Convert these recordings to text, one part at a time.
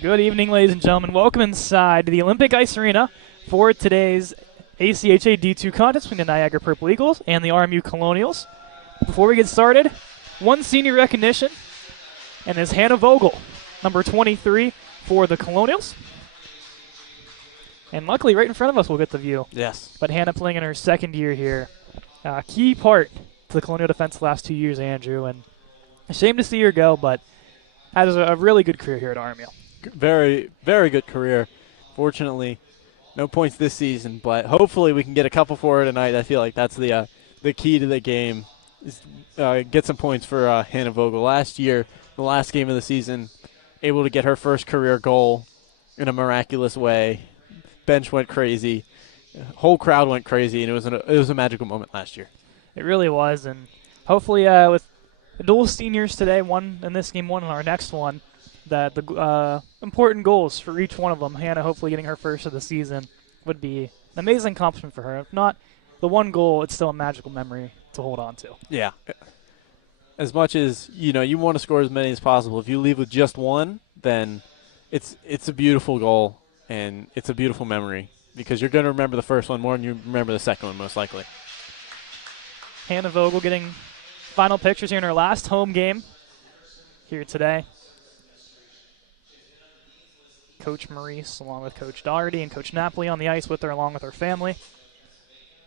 Good evening, ladies and gentlemen. Welcome inside the Olympic Ice Arena for today's ACHA D2 contest between the Niagara Purple Eagles and the RMU Colonials. Before we get started, one senior recognition, and is Hannah Vogel, number 23 for the Colonials. And luckily, right in front of us, we'll get the view. Yes. But Hannah playing in her second year here. Key part to the Colonial defense the last 2 years, Andrew. And a shame to see her go, but has a really good career here at RMU. Very, very good career. Fortunately, no points this season, but hopefully we can get a couple for her tonight. I feel like that's the key to the game, is get some points for Hannah Vogel. Last year, the last game of the season, able to get her first career goal in a miraculous way. Bench went crazy. Whole crowd went crazy, and it was a magical moment last year. It really was, and hopefully with dual seniors today, one in this game, one in our next one, that the important goals for each one of them, Hannah hopefully getting her first of the season, would be an amazing accomplishment for her. If not the one goal, it's still a magical memory to hold on to. Yeah. As much as, you want to score as many as possible, if you leave with just one, then it's a beautiful goal, and it's a beautiful memory, because you're going to remember the first one more than you remember the second one, most likely. Hannah Vogel getting final pictures here in her last home game here today. Coach Maurice along with Coach Doherty and Coach Napoli on the ice with her along with her family.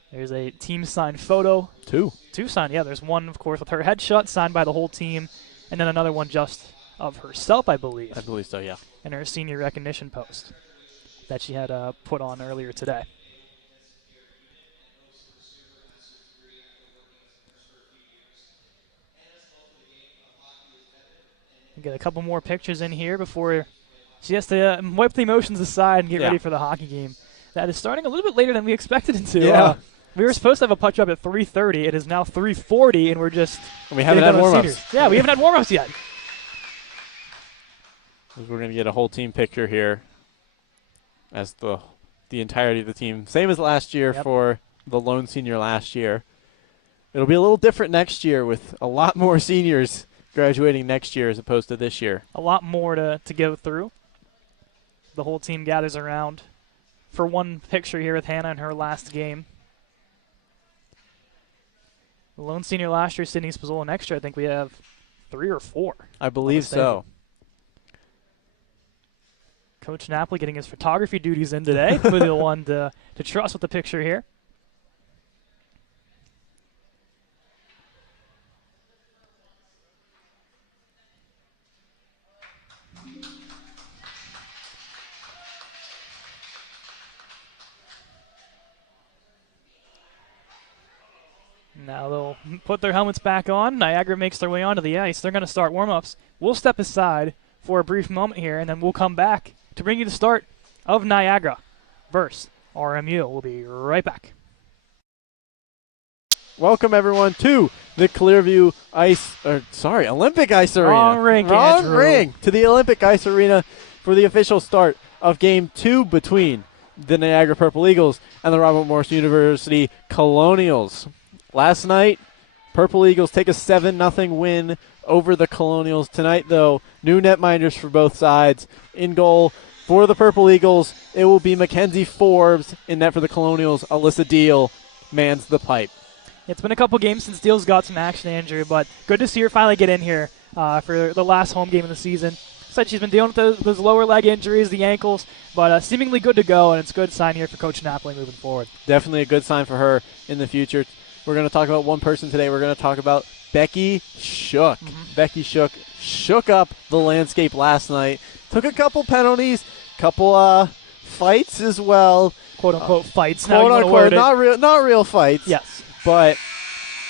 There's a team signed photo. Two signed, yeah. There's one, of course, with her headshot signed by the whole team, and then another one just of herself, I believe. I believe so, yeah. And her senior recognition post that she had put on earlier today. We'll get a couple more pictures in here before she has to wipe the emotions aside and get ready for the hockey game. That is starting a little bit later than we expected it to. Yeah. We were supposed to have a puck drop at 3:30. It is now 3:40, and we're just we haven't had warm-ups. Yeah, we haven't had warm-ups yet. We're going to get a whole team picture here as the entirety of the team. Same as last year for the lone senior last year. It'll be a little different next year with a lot more seniors graduating next year as opposed to this year. A lot more to go through. The whole team gathers around for one picture here with Hannah in her last game. The lone senior last year, Sydney Spazzola. Next year, I think we have 3 or 4. I believe so. Coach Napoli getting his photography duties in today. We're the one to trust with the picture here. Now they'll put their helmets back on. Niagara makes their way onto the ice. They're going to start warm-ups. We'll step aside for a brief moment here, and then we'll come back to bring you the start of Niagara versus RMU. We'll be right back. Welcome, everyone, to the Clearview Olympic Ice Arena. Wrong ring, to the Olympic Ice Arena for the official start of Game 2 between the Niagara Purple Eagles and the Robert Morris University Colonials. Last night, Purple Eagles take a 7-0 win over the Colonials. Tonight, though, new netminders for both sides. In goal for the Purple Eagles, it will be Mackenzie Forbes. In net for the Colonials, Alyssa Deal mans the pipe. It's been a couple games since Deal's got some action, Andrew, but good to see her finally get in here for the last home game of the season. Said she's been dealing with those lower leg injuries, the ankles, but seemingly good to go, and it's a good sign here for Coach Napoli moving forward. Definitely a good sign for her in the future. We're going to talk about one person today. We're going to talk about Becky Shook. Becky Shook shook up the landscape last night. Took a couple penalties, couple fights as well. Quote-unquote fights. Quote-unquote, not real fights. Yes. But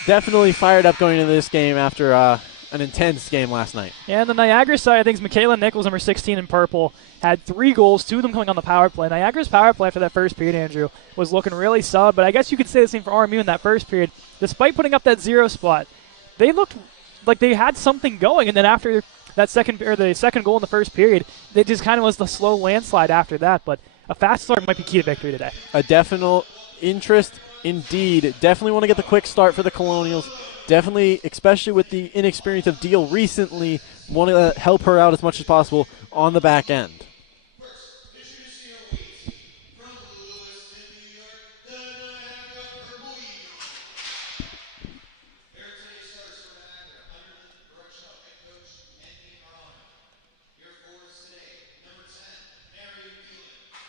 definitely fired up going into this game after an intense game last night. Yeah, on the Niagara side, I think Michaela Nichols, number 16 in purple, had 3 goals, 2 of them coming on the power play. Niagara's power play after that first period, Andrew, was looking really solid, but I guess you could say the same for RMU in that first period. Despite putting up that 0 spot, they looked like they had something going, and then after that the second goal in the first period, it just kind of was the slow landslide after that, but a fast start might be key to victory today. A definite interest indeed. Definitely want to get the quick start for the Colonials. Definitely, especially with the inexperience of Deal recently, want to help her out as much as possible on the back end.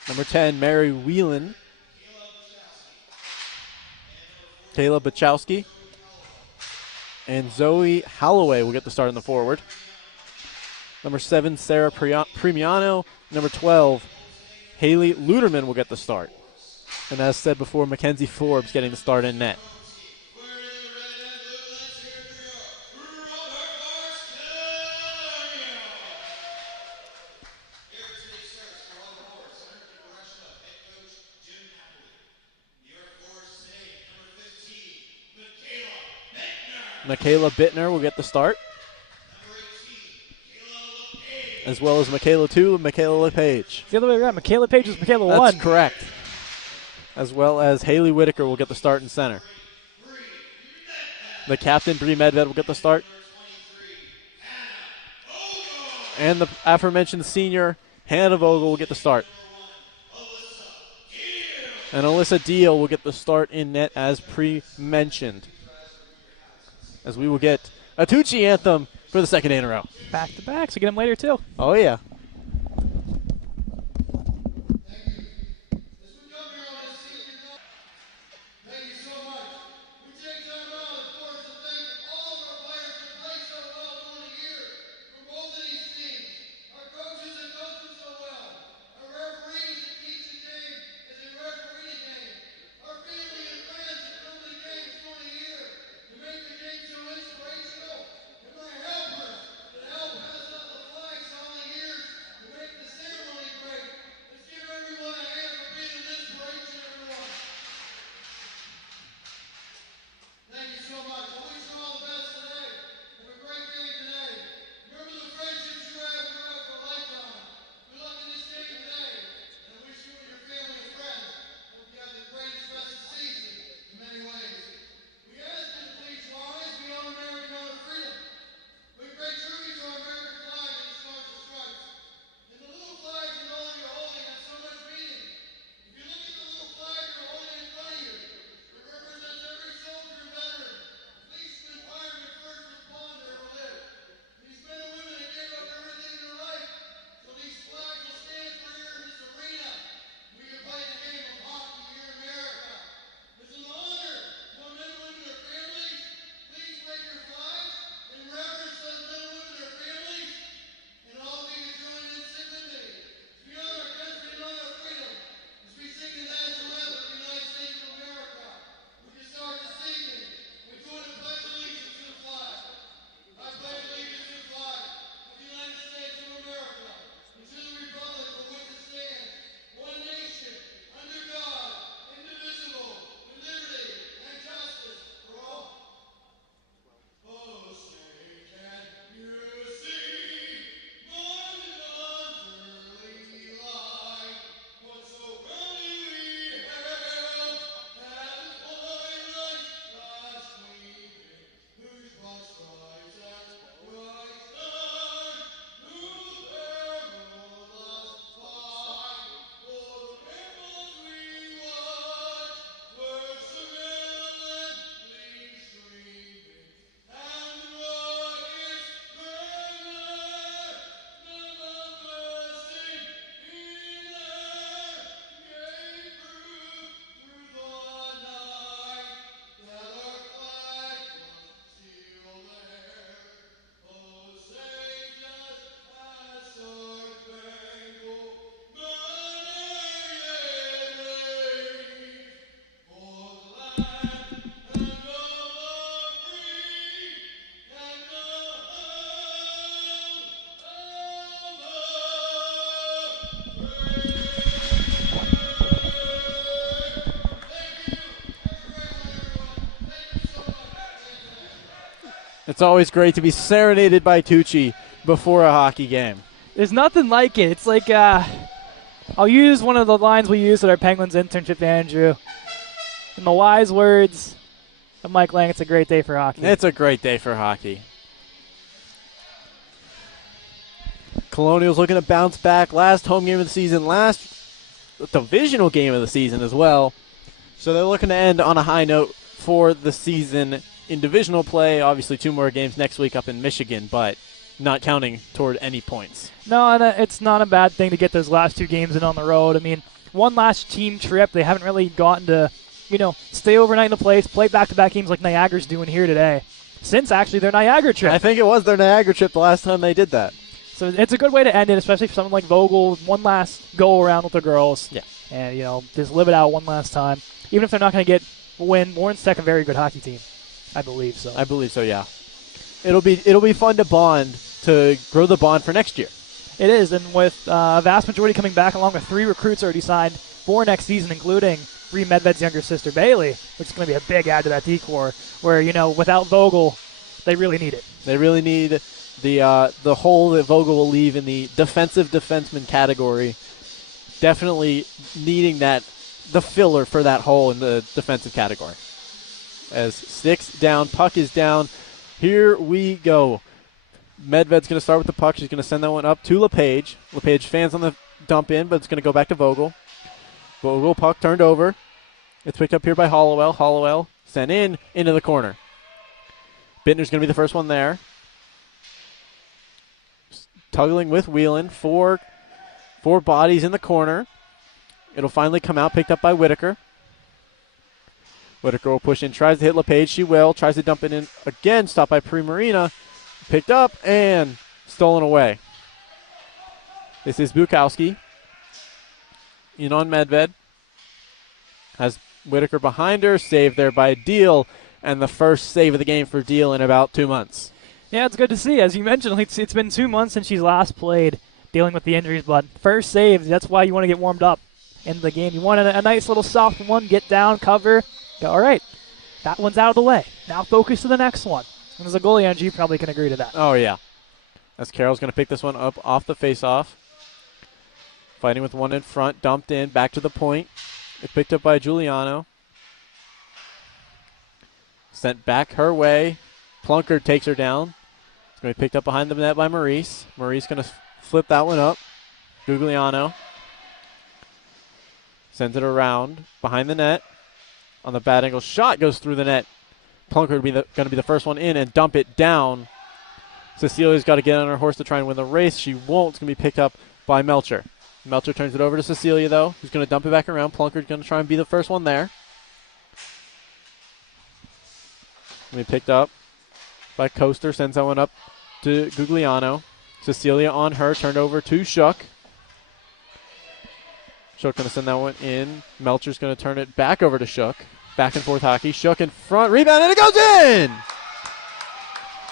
Number 10, Mary Whelan. Kayla Bachowski. And Zoe Holloway will get the start in the forward. Number 7, Sarah Premiano. Number 12, Haley Luderman will get the start. And as said before, Mackenzie Forbes getting the start in net. Michaela Bittner will get the start, as well as Michaela 2 and Michaela LePage. The other way around. Michaela Page is Michaela 1. That's correct. As well as Haley Whitaker will get the start in center. The captain, Bree Medved, will get the start. And the aforementioned senior, Hannah Vogel, will get the start. And Alyssa Deal will get the start in net as pre-mentioned. As we will get a Tucci anthem for the second day in a row. Back to back, so get them later too. Oh, yeah. It's always great to be serenaded by Tucci before a hockey game. There's nothing like it. It's like, I'll use one of the lines we use at our Penguins internship, Andrew. In the wise words of Mike Lang, it's a great day for hockey. It's a great day for hockey. Colonials looking to bounce back. Last home game of the season, last divisional game of the season as well. So they're looking to end on a high note for the season in divisional play. Obviously 2 more games next week up in Michigan, but not counting toward any points. No, and it's not a bad thing to get those last 2 games in on the road. I mean, one last team trip. They haven't really gotten to, stay overnight in the place, play back-to-back games like Niagara's doing here today, since actually their Niagara trip. I think it was their Niagara trip the last time they did that. So it's a good way to end it, especially for someone like Vogel. One last go-around with the girls. Yeah. And, just live it out one last time. Even if they're not going to get a win, Warren's Tech a very good hockey team. I believe so. I believe so, yeah. It'll be fun to bond, to grow the bond for next year. It is, and with a vast majority coming back, along with 3 recruits already signed for next season, including Bree Medved's younger sister, Bailey, which is going to be a big add to that D-core, where, without Vogel, they really need it. They really need the hole that Vogel will leave in the defensive defenseman category. Definitely needing the filler for that hole in the defensive category. As sticks down, puck is down. Here we go. Medved's going to start with the puck. She's going to send that one up to LePage. LePage fans on the dump in, but it's going to go back to Vogel. Vogel, puck turned over. It's picked up here by Hollowell. Hollowell sent into the corner. Bittner's going to be the first one there. Tuggling with Whelan. Four bodies in the corner. It'll finally come out, picked up by Whitaker. Whitaker will push in, tries to hit LePage. She will. Tries to dump it in again. Stopped by Primarina. Picked up and stolen away. This is Bukowski. In on Medved. Has Whitaker behind her. Saved there by Deal. And the first save of the game for Deal in about 2 months. Yeah, it's good to see. As you mentioned, it's been 2 months since she's last played, dealing with the injuries. But first save, that's why you want to get warmed up in the game. You want a nice little soft one, get down, cover. Go, all right, that one's out of the way. Now focus to the next one. And as a goalie, Angie probably can agree to that. Oh, yeah. As Carroll's going to pick this one up off the faceoff. Fighting with one in front, dumped in, back to the point. It's picked up by Giuliano. Sent back her way. Plunkard takes her down. It's going to be picked up behind the net by Maurice. Maurice going to flip that one up. Giuliano sends it around behind the net. On the bad angle, shot goes through the net. Plunkard going to be the first one in and dump it down. Cecilia's got to get on her horse to try and win the race. She won't. It's going to be picked up by Melcher. Melcher turns it over to Cecilia, though, who's going to dump it back around. Plunkard's going to try and be the first one there. Going to be picked up by Coaster. Sends that one up to Gugliano. Cecilia on her. Turned over to Shook. Shook going to send that one in. Melcher's going to turn it back over to Shook. Back and forth hockey. Shook in front. Rebound, and it goes in!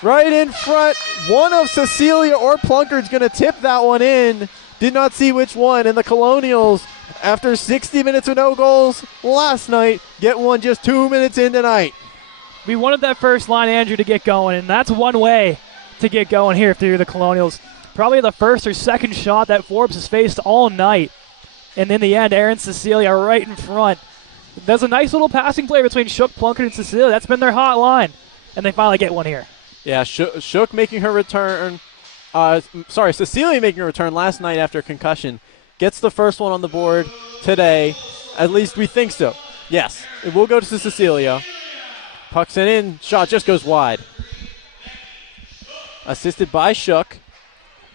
Right in front. One of Cecilia or Plunkard's going to tip that one in. Did not see which one. And the Colonials, after 60 minutes of no goals last night, get one just 2 minutes in tonight. We wanted that first line, Andrew, to get going, and that's one way to get going here if you're the Colonials. Probably the first or second shot that Forbes has faced all night. And in the end, Aaron Cecilia right in front. There's a nice little passing play between Shook, Plunkard, and Cecilia. That's been their hot line. And they finally get one here. Yeah, Shook making her return. Cecilia making a return last night after a concussion. Gets the first one on the board today. At least we think so. Yes, it will go to Cecilia. Puck's in. Shot just goes wide. Assisted by Shook.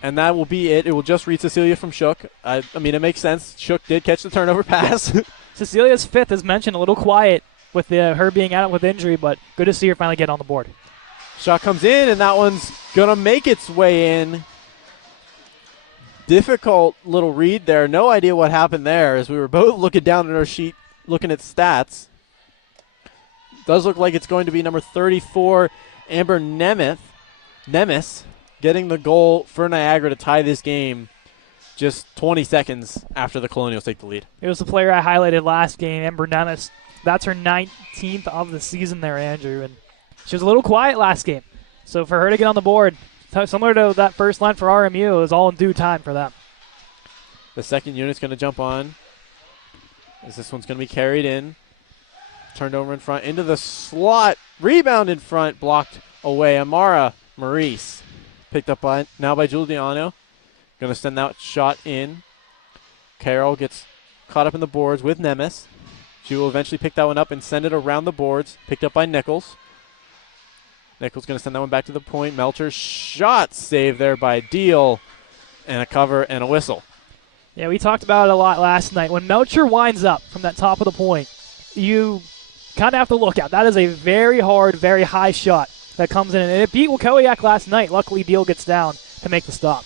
And that will be it. It will just read Cecilia from Shook. I mean, it makes sense. Shook did catch the turnover pass. Cecilia's fifth, as mentioned, a little quiet with her being out with injury, but good to see her finally get on the board. Shot comes in, and that one's going to make its way in. Difficult little read there. No idea what happened there as we were both looking down at our sheet, looking at stats. Does look like it's going to be number 34, Amber Nemes, getting the goal for Niagara to tie this game just 20 seconds after the Colonials take the lead. It was the player I highlighted last game, Amber Nemes. That's her 19th of the season there, Andrew, and she was a little quiet last game. So for her to get on the board, similar to that first line for RMU, it was all in due time for them. The second unit's going to jump on as this one's going to be carried in. Turned over in front into the slot. Rebound in front, blocked away. Amara Maurice picked up now by Giuliano. Going to send that shot in. Carroll gets caught up in the boards with Nemes. She will eventually pick that one up and send it around the boards. Picked up by Nichols. Nichols going to send that one back to the point. Melcher's shot saved there by Deal. And a cover and a whistle. Yeah, we talked about it a lot last night. When Melcher winds up from that top of the point, you kind of have to look out. That is a very hard, very high shot that comes in. And it beat Wakowiak last night. Luckily, Deal gets down to make the stop.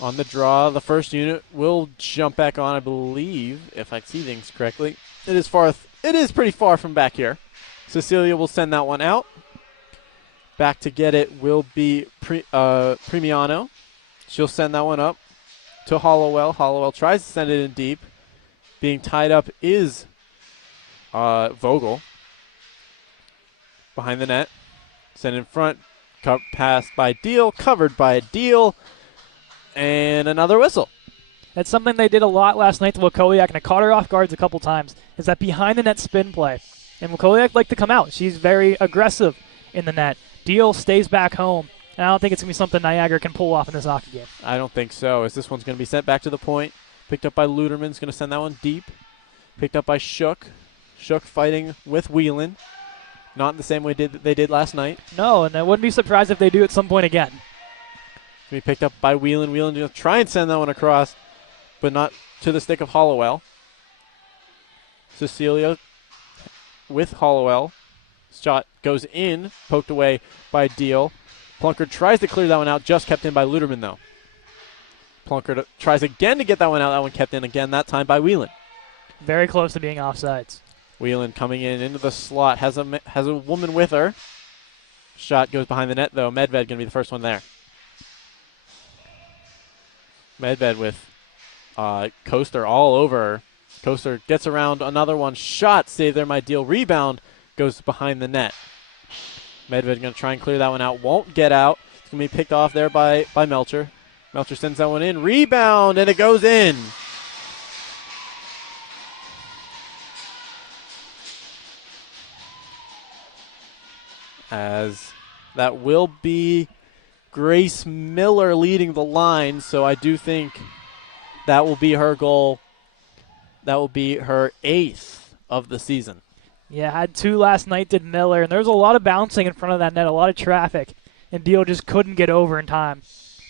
On the draw, the first unit will jump back on, I believe, if I see things correctly. It is pretty far from back here. Cecilia will send that one out. Back to get it will be Premiano. She'll send that one up to Hollowell. Hollowell tries to send it in deep. Being tied up is Vogel. Behind the net. Sent in front. Passed by Deal. Covered by Deal. And another whistle. That's something they did a lot last night to Wakowiak, and it caught her off guards a couple times, is that behind the net spin play. And Wakowiak like to come out. She's very aggressive in the net. Deal stays back home. And I don't think it's going to be something Niagara can pull off in this hockey game. I don't think so, as this one's going to be sent back to the point. Picked up by Luderman's going to send that one deep. Picked up by Shook. Shook fighting with Whelan. Not in the same way they did last night. No, and I wouldn't be surprised if they do at some point again. Going to be picked up by Whelan. Whelan going to try and send that one across, but not to the stick of Hollowell. Cecilia with Hollowell. Shot goes in, poked away by Deal. Plunkard tries to clear that one out, just kept in by Luderman, though. Plunkard tries again to get that one out. That one kept in again, that time by Whelan. Very close to being offsides. Whelan coming in into the slot, has a woman with her. Shot goes behind the net, though. Medved going to be the first one there. Medved with Coaster all over her. Coaster gets around another one. Shot saved there, my Deal. Rebound goes behind the net. Medved going to try and clear that one out. Won't get out. It's going to be picked off there by Melcher. Melcher sends that one in. Rebound, and it goes in. As that will be Grace Miller leading the line, so I do think that will be her goal. That will be her 8th of the season. Yeah, had 2 last night, did Miller, and there was a lot of bouncing in front of that net, a lot of traffic, and Deal just couldn't get over in time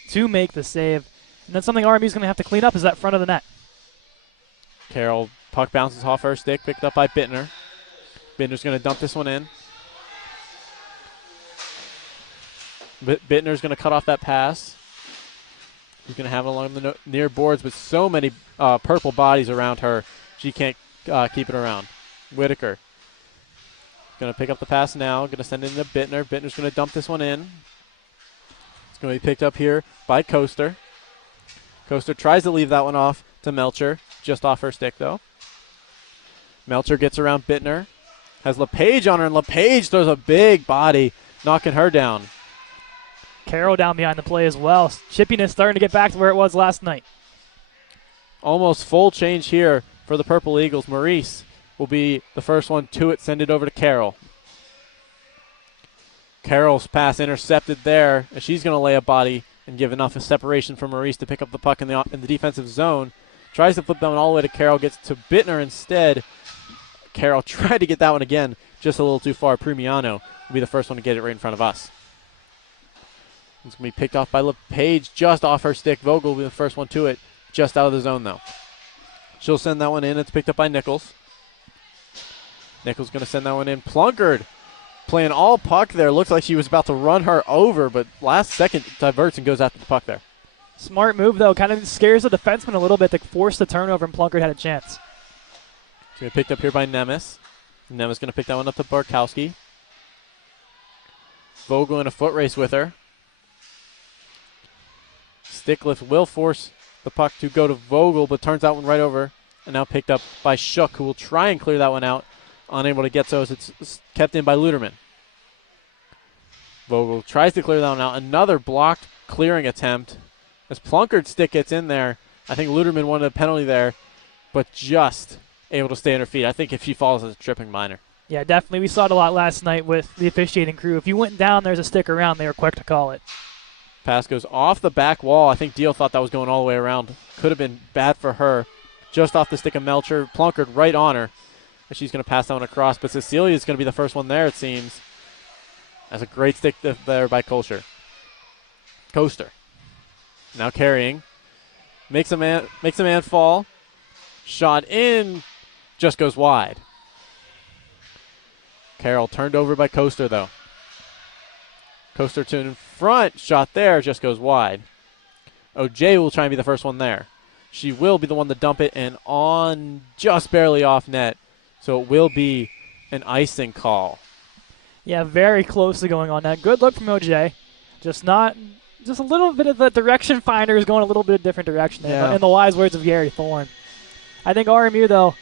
to make the save. And that's something RMU is going to have to clean up, is that front of the net. Carroll, puck bounces off her stick, picked up by Bittner. Bittner's going to dump this one in. Bittner's going to cut off that pass. He's going to have it along the near boards with so many purple bodies around her, she can't keep it around. Whitaker going to pick up the pass now. Going to send it into Bittner. Bittner's going to dump this one in. It's going to be picked up here by Coaster. Coaster tries to leave that one off to Melcher. Just off her stick, though. Melcher gets around Bittner. Has LePage on her, and LePage throws a big body, knocking her down. Carroll down behind the play as well. Chippiness starting to get back to where it was last night. Almost full change here for the Purple Eagles. Maurice will be the first one to it. Send it over to Carroll. Carroll's pass intercepted there, and she's going to lay a body and give enough of separation for Maurice to pick up the puck in the defensive zone. Tries to flip that one all the way to Carroll. Gets to Bittner instead. Carroll tried to get that one again, just a little too far. Premiano will be the first one to get it right in front of us. It's going to be picked off by LePage just off her stick. Vogel will be the first one to it, just out of the zone, though. She'll send that one in. It's picked up by Nichols. Nichols going to send that one in. Plunkard playing all puck there. Looks like she was about to run her over, but last second diverts and goes after the puck there. Smart move, though. Kind of scares the defenseman a little bit to force the turnover, and Plunkard had a chance. It's going to be picked up here by Nemes. Nemes going to pick that one up to Barkowski. Vogel in a foot race with her. Stick lift will force the puck to go to Vogel, but turns that one right over. And now picked up by Shook, who will try and clear that one out. Unable to get so as it's kept in by Luderman. Vogel tries to clear that one out. Another blocked clearing attempt. As Plunkard's stick gets in there, I think Luderman wanted a penalty there, but just able to stay on her feet. I think if she falls, it's a tripping minor. Yeah, definitely. We saw it a lot last night with the officiating crew. If you went down, there's a stick around, they were quick to call it. Pass goes off the back wall. I think Deal thought that was going all the way around. Could have been bad for her. Just off the stick of Melcher. Plunkard right on her. And she's going to pass that one across. But Cecilia's going to be the first one there, it seems. That's a great stick there by Coaster. Now carrying. Makes a man fall. Shot in, just goes wide. Carroll turned over by Coaster, though. Coaster to in front, shot there, just goes wide. OJ will try and be the first one there. She will be the one to dump it, and on just barely off net. So it will be an icing call. Yeah, very closely going on that. Good look from OJ. Just a little bit of the direction finder is going a little bit of different direction, in the wise words of Gary Thorne. I think RMU, though,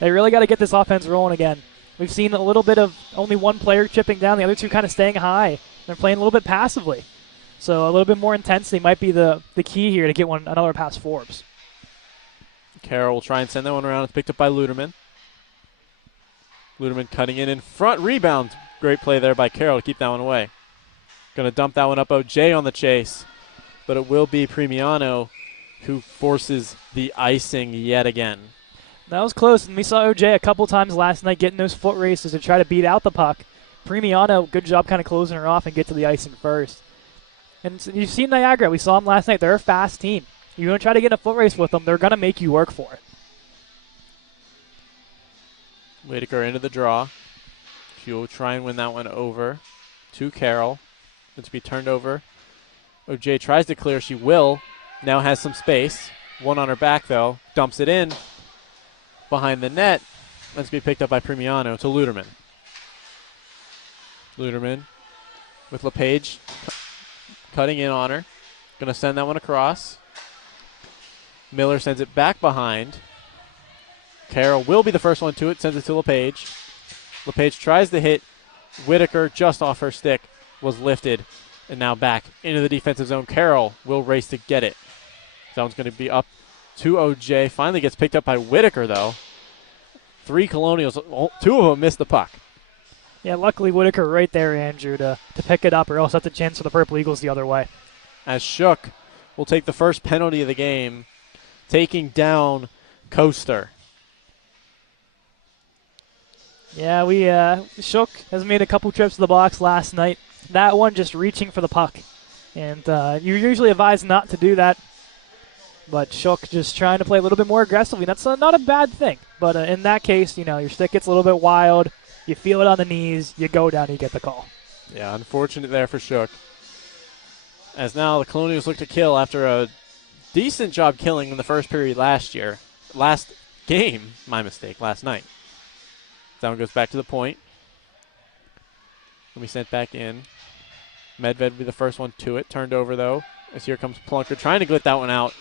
they really got to get this offense rolling again. We've seen a little bit of only one player chipping down, the other two kind of staying high. They're playing a little bit passively. So a little bit more intensity might be the key here to get another past Forbes. Carroll will try and send that one around. It's picked up by Luderman. Luderman cutting in front. Rebound. Great play there by Carroll to keep that one away. Going to dump that one up. OJ on the chase. But it will be Premiano who forces the icing yet again. That was close, and we saw OJ a couple times last night getting those foot races to try to beat out the puck. Premiano, good job kind of closing her off and get to the icing first. And you've seen Niagara. We saw them last night. They're a fast team. You're going to try to get in a foot race with them, they're going to make you work for it. Whitaker into the draw. She will try and win that one over to Carroll. It's to be turned over. OJ tries to clear. She will. Now has some space. One on her back, though. Dumps it in. Behind the net. Let's be picked up by Premiano to Luderman. Luderman with LePage cutting in on her. Going to send that one across. Miller sends it back behind. Carroll will be the first one to it. Sends it to LePage. LePage tries to hit. Whitaker just off her stick. Was lifted. And now back into the defensive zone. Carroll will race to get it. That one's going to be up to OJ. Finally gets picked up by Whitaker, though. 3 Colonials. 2 of them missed the puck. Yeah, luckily Whitaker right there, Andrew, to pick it up, or else that's a chance for the Purple Eagles the other way. As Shook will take the first penalty of the game, taking down Coaster. Yeah, Shook has made a couple trips to the box last night. That one just reaching for the puck. And you're usually advised not to do that. But Shook just trying to play a little bit more aggressively. That's not a bad thing. But in that case, your stick gets a little bit wild. You feel it on the knees. You go down and you get the call. Yeah, unfortunate there for Shook. As now the Colonials look to kill after a decent job killing in the first period last year. Last game, my mistake, last night. That one goes back to the point. Will be sent back in. Medved will be the first one to it. Turned over, though, as here comes Plunker trying to glit that one out.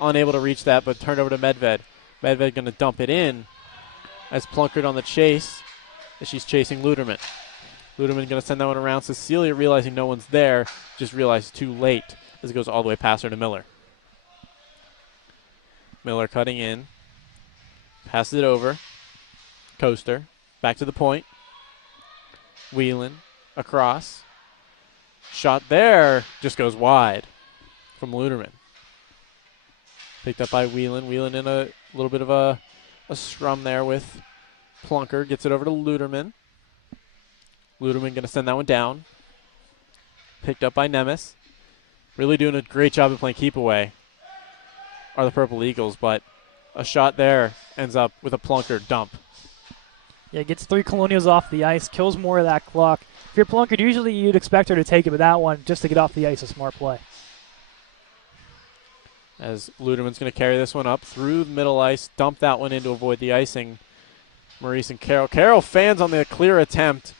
Unable to reach that, but turned over to Medved. Medved going to dump it in as Plunkered on the chase as she's chasing Luderman. Luderman going to send that one around. Cecilia, realizing no one's there, just realized too late as it goes all the way past her to Miller. Miller cutting in. Passes it over. Coaster. Back to the point. Whelan across. Shot there. Just goes wide from Luderman. Picked up by Whelan. Whelan in a little bit of a scrum there with Plunker. Gets it over to Luderman. Luderman going to send that one down. Picked up by Nemes. Really doing a great job of playing keep away are the Purple Eagles, but a shot there ends up with a Plunker dump. Yeah, gets 3 Colonials off the ice, kills more of that clock. If you're Plunkered, usually you'd expect her to take it, but that one, just to get off the ice, a smart play. As Luderman's going to carry this one up through the middle ice, dump that one in to avoid the icing. Maurice and Carroll. Carroll fans on the clear attempt,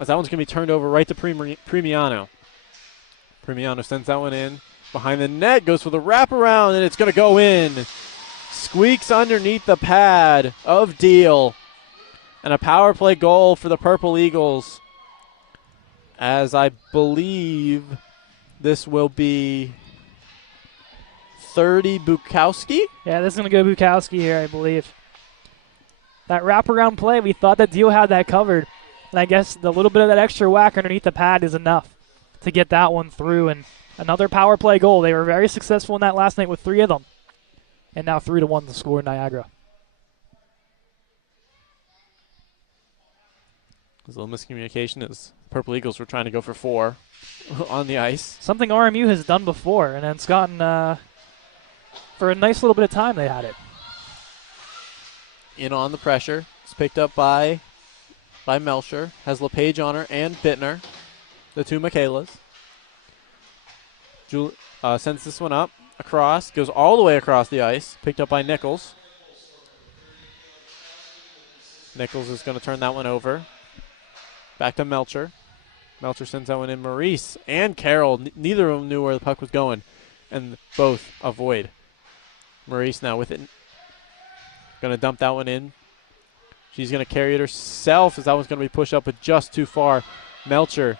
as that one's going to be turned over right to Premiano. Premiano sends that one in. Behind the net, goes for the wraparound, and it's going to go in. Squeaks underneath the pad of Deal. And a power play goal for the Purple Eagles. As I believe this will be 30 Bukowski. Yeah, this is going to go Bukowski here, I believe. That wraparound play, we thought that Deal had that covered. And I guess the little bit of that extra whack underneath the pad is enough to get that one through. And another power play goal. They were very successful in that last night with 3 of them. And now 3-1 to score in Niagara. There's a little miscommunication as Purple Eagles were trying to go for 4 on the ice. Something RMU has done before, and it's gotten for a nice little bit of time they had it. In on the pressure. It's picked up by Melcher. Has LePage on her and Bittner, the two Michaelas. Sends this one up, across, goes all the way across the ice. Picked up by Nichols. Nichols is going to turn that one over. Back to Melcher. Melcher sends that one in. Maurice and Carroll, neither of them knew where the puck was going, and both avoid. Maurice now with it. Going to dump that one in. She's going to carry it herself as that one's going to be pushed up, but just too far. Melcher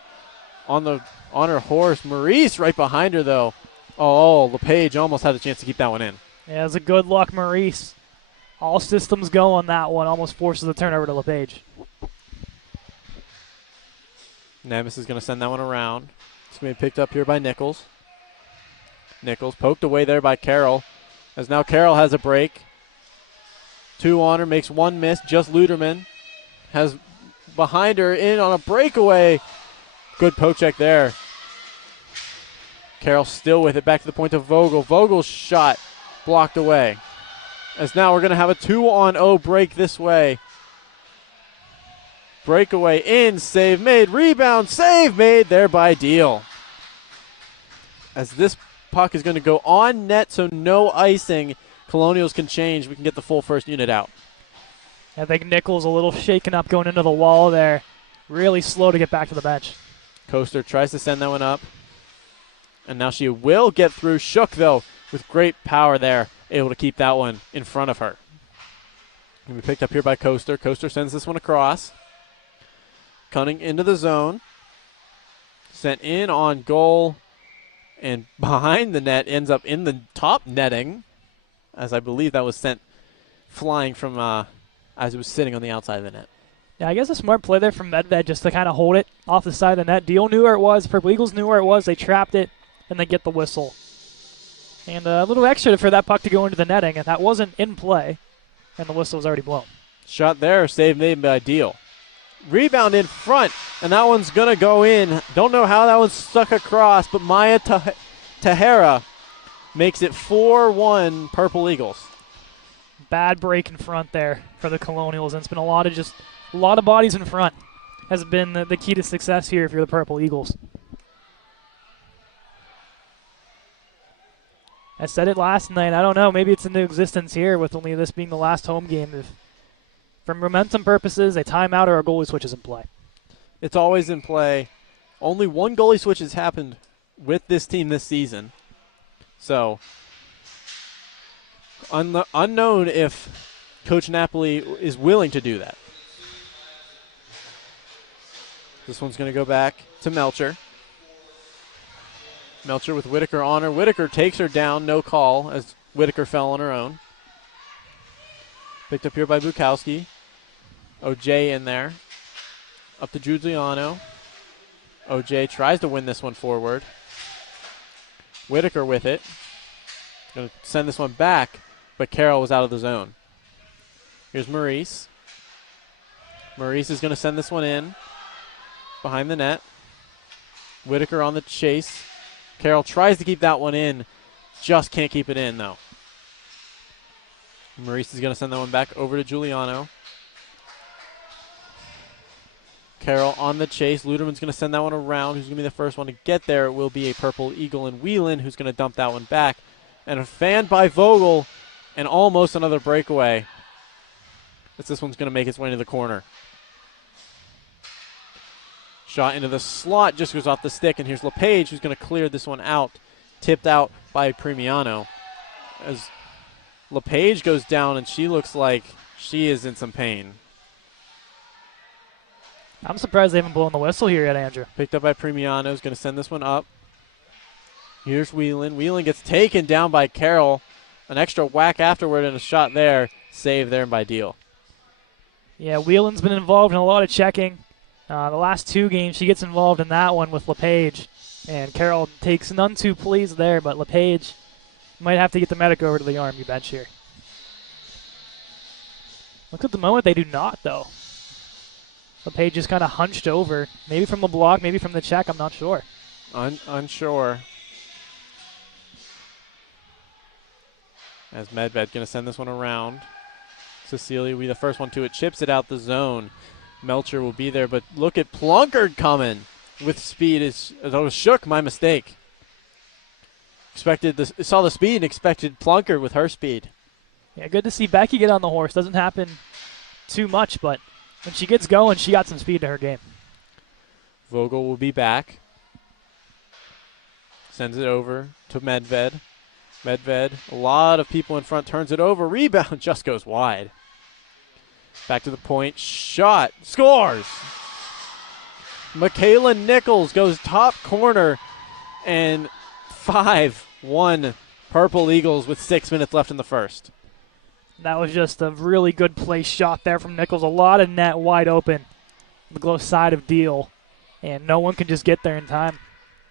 on her horse. Maurice right behind her, though. Oh, LePage almost had a chance to keep that one in. Yeah, it was a good luck, Maurice. All systems go on that one. Almost forces the turnover to LePage. Nemes is going to send that one around. It's going to be picked up here by Nichols. Nichols poked away there by Carroll, as now Carroll has a break. 2 on her, makes 1 miss. Just Luderman has behind her in on a breakaway. Good poke check there. Carroll still with it, back to the point of Vogel. Vogel's shot blocked away. As now we're going to have a 2-on-0 break this way. Breakaway in, save made, rebound, save made there by Deal. As this puck is going to go on net, so no icing. Colonials can change. We can get the full first unit out. I think Nichols a little shaken up going into the wall there. Really slow to get back to the bench. Coaster tries to send that one up. And now she will get through. Shook, though, with great power there, able to keep that one in front of her. And we picked up here by Coaster. Coaster sends this one across. Cutting into the zone. Sent in on goal. And behind the net, ends up in the top netting, as I believe that was sent flying from as it was sitting on the outside of the net. Yeah, I guess a smart play there from Medved just to kind of hold it off the side of the net. Deal knew where it was. Purple Eagles knew where it was. They trapped it, and they get the whistle. And a little extra for that puck to go into the netting, and that wasn't in play, and the whistle was already blown. Shot there, save made by Deal. Rebound in front, and that one's going to go in. Don't know how that one's stuck across, but Maya Tahara makes it 4-1 Purple Eagles. Bad break in front there for the Colonials, and it's been a lot of bodies in front has been the key to success here if you're the Purple Eagles. I said it last night. I don't know. Maybe it's into existence here with only this being the last home game. If, for momentum purposes, a timeout or a goalie switch is in play. It's always in play. Only one goalie switch has happened with this team this season. So, unknown if Coach Napoli is willing to do that. This one's going to go back to Melcher. Melcher with Whitaker on her. Whitaker takes her down, no call, as Whitaker fell on her own. Picked up here by Bukowski. OJ in there. Up to Giuliano. OJ tries to win this one forward. Whitaker with it. Going to send this one back, but Carroll was out of the zone. Here's Maurice. Maurice is going to send this one in behind the net. Whitaker on the chase. Carroll tries to keep that one in. Just can't keep it in, though. Maurice is going to send that one back over to Giuliano. Carroll on the chase. Luderman's going to send that one around. Who's going to be the first one to get there? It will be a Purple Eagle and Whelan, who's going to dump that one back. And a fan by Vogel, and almost another breakaway. As this one's going to make its way into the corner. Shot into the slot, just goes off the stick, and here's LePage, who's going to clear this one out. Tipped out by Premiano. As LePage goes down, and she looks like she is in some pain. I'm surprised they haven't blown the whistle here yet, Andrew. Picked up by Premiano, who's going to send this one up. Here's Whelan. Whelan gets taken down by Carroll. An extra whack afterward and a shot there. Save there by Deal. Yeah, Whelan's been involved in a lot of checking. The last 2 games, she gets involved in that one with LePage. And Carroll takes none too pleased there, but LePage might have to get the medic over to the RMU bench here. Look at the moment, they do not, though. LePage is kind of hunched over. Maybe from the block, maybe from the check, I'm not sure. Unsure. As Medved going to send this one around. Cecilia will be the first one to it. Chips it out the zone. Melcher will be there, but look at Plunkard coming with speed. That was Shook, my mistake. Saw the speed and expected Plunkard with her speed. Yeah, good to see Becky get on the horse. Doesn't happen too much, but when she gets going, she got some speed to her game. Vogel will be back. Sends it over to Medved. Medved, a lot of people in front, turns it over. Rebound just goes wide. Back to the point. Shot. Scores. Michaela Nichols goes top corner. And 5-1 Purple Eagles with 6 minutes left in the first. That was just a really good place shot there from Nichols. A lot of net wide open on the close side of Deal. And no one can just get there in time.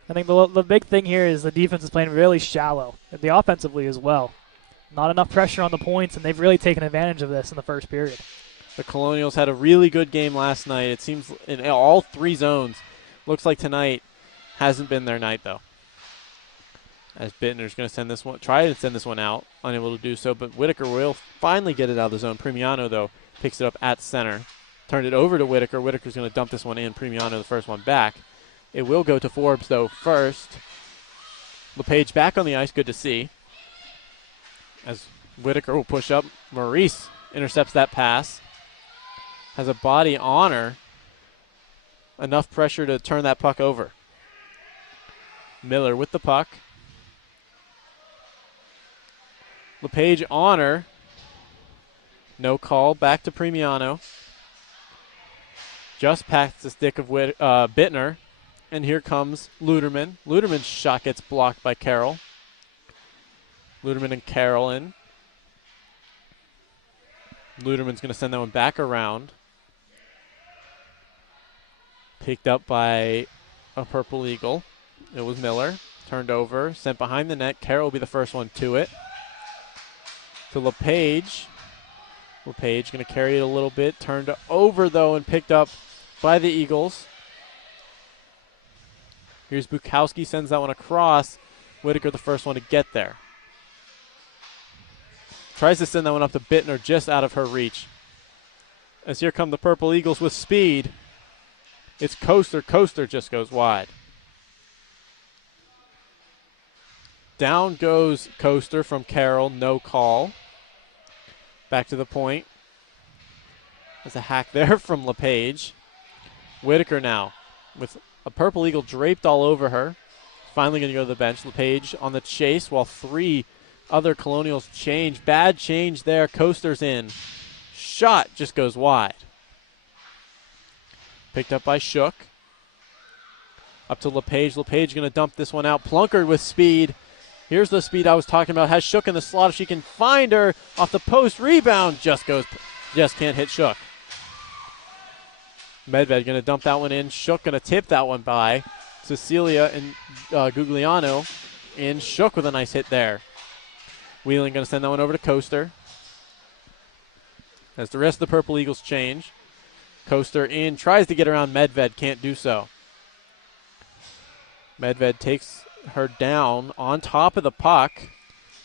I think the big thing here is the defense is playing really shallow, the offensively as well. Not enough pressure on the points, and they've really taken advantage of this in the first period. The Colonials had a really good game last night. It seems in all three zones. Looks like tonight hasn't been their night, though. As Bittner's going to try to send this one out, unable to do so, but Whitaker will finally get it out of the zone. Premiano, though, picks it up at center. Turned it over to Whitaker. Whitaker's going to dump this one in. Premiano, the first one back. It will go to Forbes, though, first. LePage back on the ice. Good to see. As Whitaker will push up. Maurice intercepts that pass. Has a body on her. Enough pressure to turn that puck over. Miller with the puck. LePage on her. No call. Back to Premiano. Just past the stick of Bittner. And here comes Luderman. Luderman's shot gets blocked by Carroll. Luderman and Carroll in. Luderman's going to send that one back around. Picked up by a Purple Eagle. It was Miller. Turned over. Sent behind the net. Carroll will be the first one to it. To LePage. LePage going to carry it a little bit. Turned over, though, and picked up by the Eagles. Here's Bukowski, sends that one across. Whitaker the first one to get there. Tries to send that one up to Bittner, just out of her reach. As here come the Purple Eagles with speed. It's Coaster. Coaster just goes wide. Down goes Coaster from Carroll, no call. Back to the point. There's a hack there from LePage. Whitaker now with a Purple Eagle draped all over her. Finally going to go to the bench. LePage on the chase while three other Colonials change. Bad change there. Coaster's in. Shot just goes wide. Picked up by Shook. Up to LePage. LePage going to dump this one out. Plunkard with speed. Here's the speed I was talking about. Has Shook in the slot. If she can find her off the post. Rebound. Just can't hit Shook. Medved going to dump that one in. Shook going to tip that one by Cecilia and Gugliano. And Shook with a nice hit there. Wheeling going to send that one over to Coaster. As the rest of the Purple Eagles change. Coaster in. Tries to get around Medved. Can't do so. Medved takes her down on top of the puck.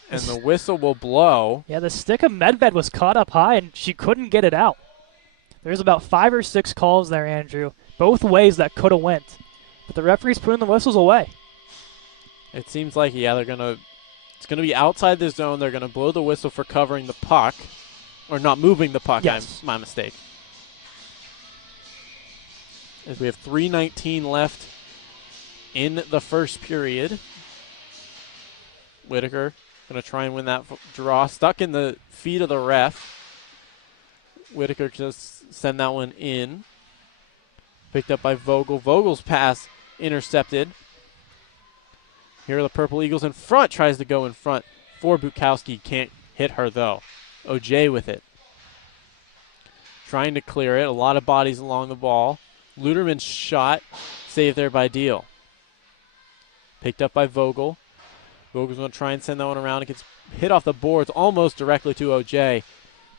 And the whistle will blow. Yeah, the stick of Medved was caught up high, and she couldn't get it out. There's about 5 or 6 calls there, Andrew, both ways that could have went. But the referee's putting the whistles away. It seems like, it's going to be outside the zone. They're going to blow the whistle for covering the puck. Or not moving the puck, yes. My mistake. As we have 3:19 left in the first period. Whitaker going to try and win that draw. Stuck in the feet of the ref. Whitaker just send that one in. Picked up by Vogel. Vogel's pass intercepted. Here are the Purple Eagles in front. Tries to go in front for Bukowski. Can't hit her, though. OJ with it. Trying to clear it. A lot of bodies along the ball. Luderman's shot. Saved there by Deal. Picked up by Vogel. Vogel's going to try and send that one around. It gets hit off the boards almost directly to OJ,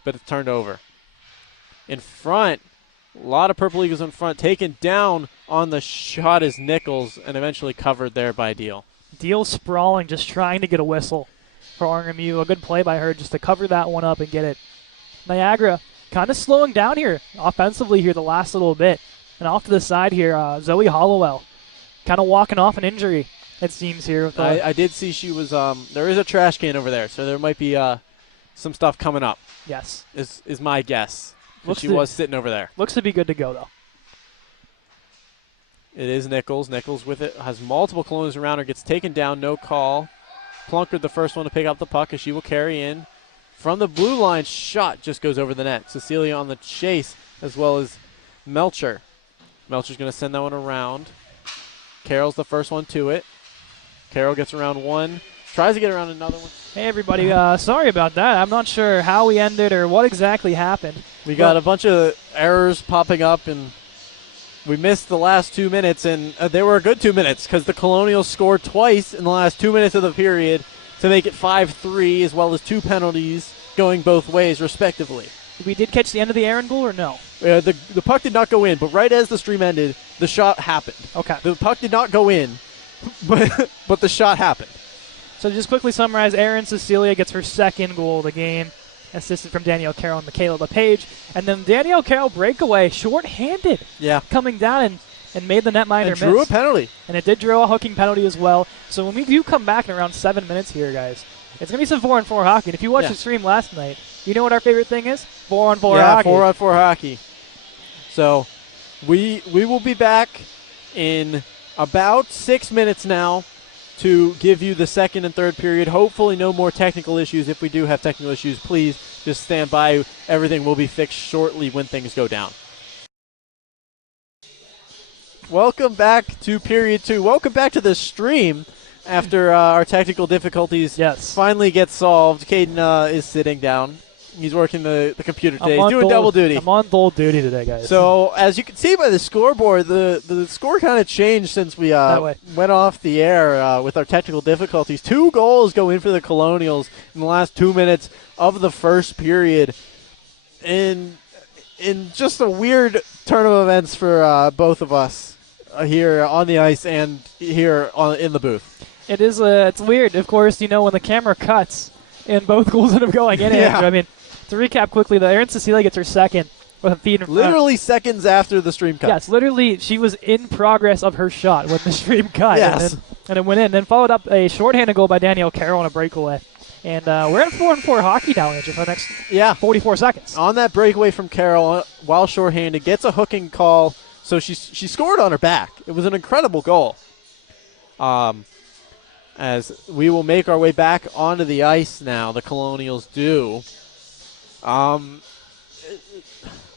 but it's turned over. In front, a lot of Purple Eagles in front. Taken down on the shot is Nichols and eventually covered there by Deal. Deal sprawling, just trying to get a whistle. for RMU. A good play by her just to cover that one up and get it. Niagara kind of slowing down here offensively here the last little bit. And off to the side here, Zoe Hollowell kind of walking off an injury, it seems here. With I did see she was there is a trash can over there, so there might be some stuff coming up. Yes. Is my guess. She was sitting over there. Looks to be good to go, though. It is Nichols. Nichols with it. Has multiple Colonials around her. Gets taken down. No call. Plunkered the first one to pick up the puck as she will carry in. From the blue line, shot just goes over the net. Cecilia on the chase as well as Melcher. Melcher's going to send that one around. Carroll's the first one to it. Carroll gets around one. Tries to get around another one. Hey, everybody. Sorry about that. I'm not sure how we ended or what exactly happened. We got a bunch of errors popping up, and we missed the last 2 minutes, and they were a good 2 minutes because the Colonials scored twice in the last 2 minutes of the period to make it 5-3, as well as 2 penalties going both ways, respectively. We did catch the end of the errand goal, or no? The puck did not go in, but right as the stream ended, the shot happened. Okay. The puck did not go in, but the shot happened. So just quickly summarize, Erin Cecilia gets her second goal of the game, assisted from Danielle Carroll and Michaela LePage. And then Danielle Carroll breakaway, short-handed, coming down and made the netminder miss. And drew a penalty. And it did draw a hooking penalty as well. So when we do come back in around 7 minutes here, guys, it's going to be some 4-on-4 hockey. And if you watched the stream last night, you know what our favorite thing is? 4-on-4 hockey. 4-on-4 hockey. So we will be back in about 6 minutes now to give you the second and third period. Hopefully no more technical issues. If we do have technical issues, please just stand by. Everything will be fixed shortly when things go down. Welcome back to period 2. Welcome back to the stream after our technical difficulties finally get solved. Caden is sitting down. He's working the computer today. He's doing double duty. I'm on dual duty today, guys. So, as you can see by the scoreboard, the score kind of changed since we went off the air with our technical difficulties. 2 goals go in for the Colonials in the last 2 minutes of the first period. In just a weird turn of events for both of us here on the ice and here in the booth. It is. It's weird. Of course, when the camera cuts and both goals end up going in. Andrew, I mean, to recap quickly, Erin Cecilia gets her second with a feed in front. Literally seconds after the stream cut. Yes, literally, she was in progress of her shot when the stream cut. Yes. And it went in. Then followed up a shorthanded goal by Danielle Carroll on a breakaway. And we're at 4-on-4 hockey now, Andrew, for the next 44 seconds. On that breakaway from Carroll, while shorthanded, gets a hooking call. So she scored on her back. It was an incredible goal. As we will make our way back onto the ice now, the Colonials do. I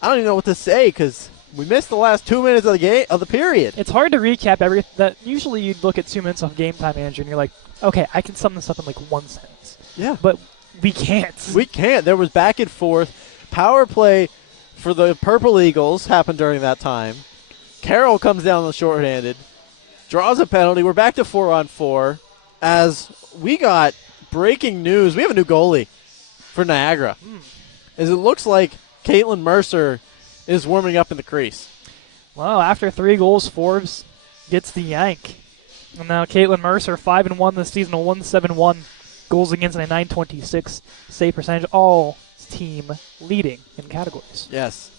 don't even know what to say because we missed the last 2 minutes of the period. It's hard to recap everything. Usually you'd look at 2 minutes of game time, Andrew, and you're like, okay, I can sum this up in like one sentence. Yeah. But we can't. We can't. There was back and forth. Power play for the Purple Eagles happened during that time. Carroll comes down the shorthanded, draws a penalty. We're back to 4-on-4 as we got breaking news. We have a new goalie for Niagara. As it looks like Caitlin Mercer is warming up in the crease. Well, after 3 goals, Forbes gets the yank. And now Caitlin Mercer, 5-1 this season, a 171 goals against and a 926 save percentage, all team leading in categories. Yes.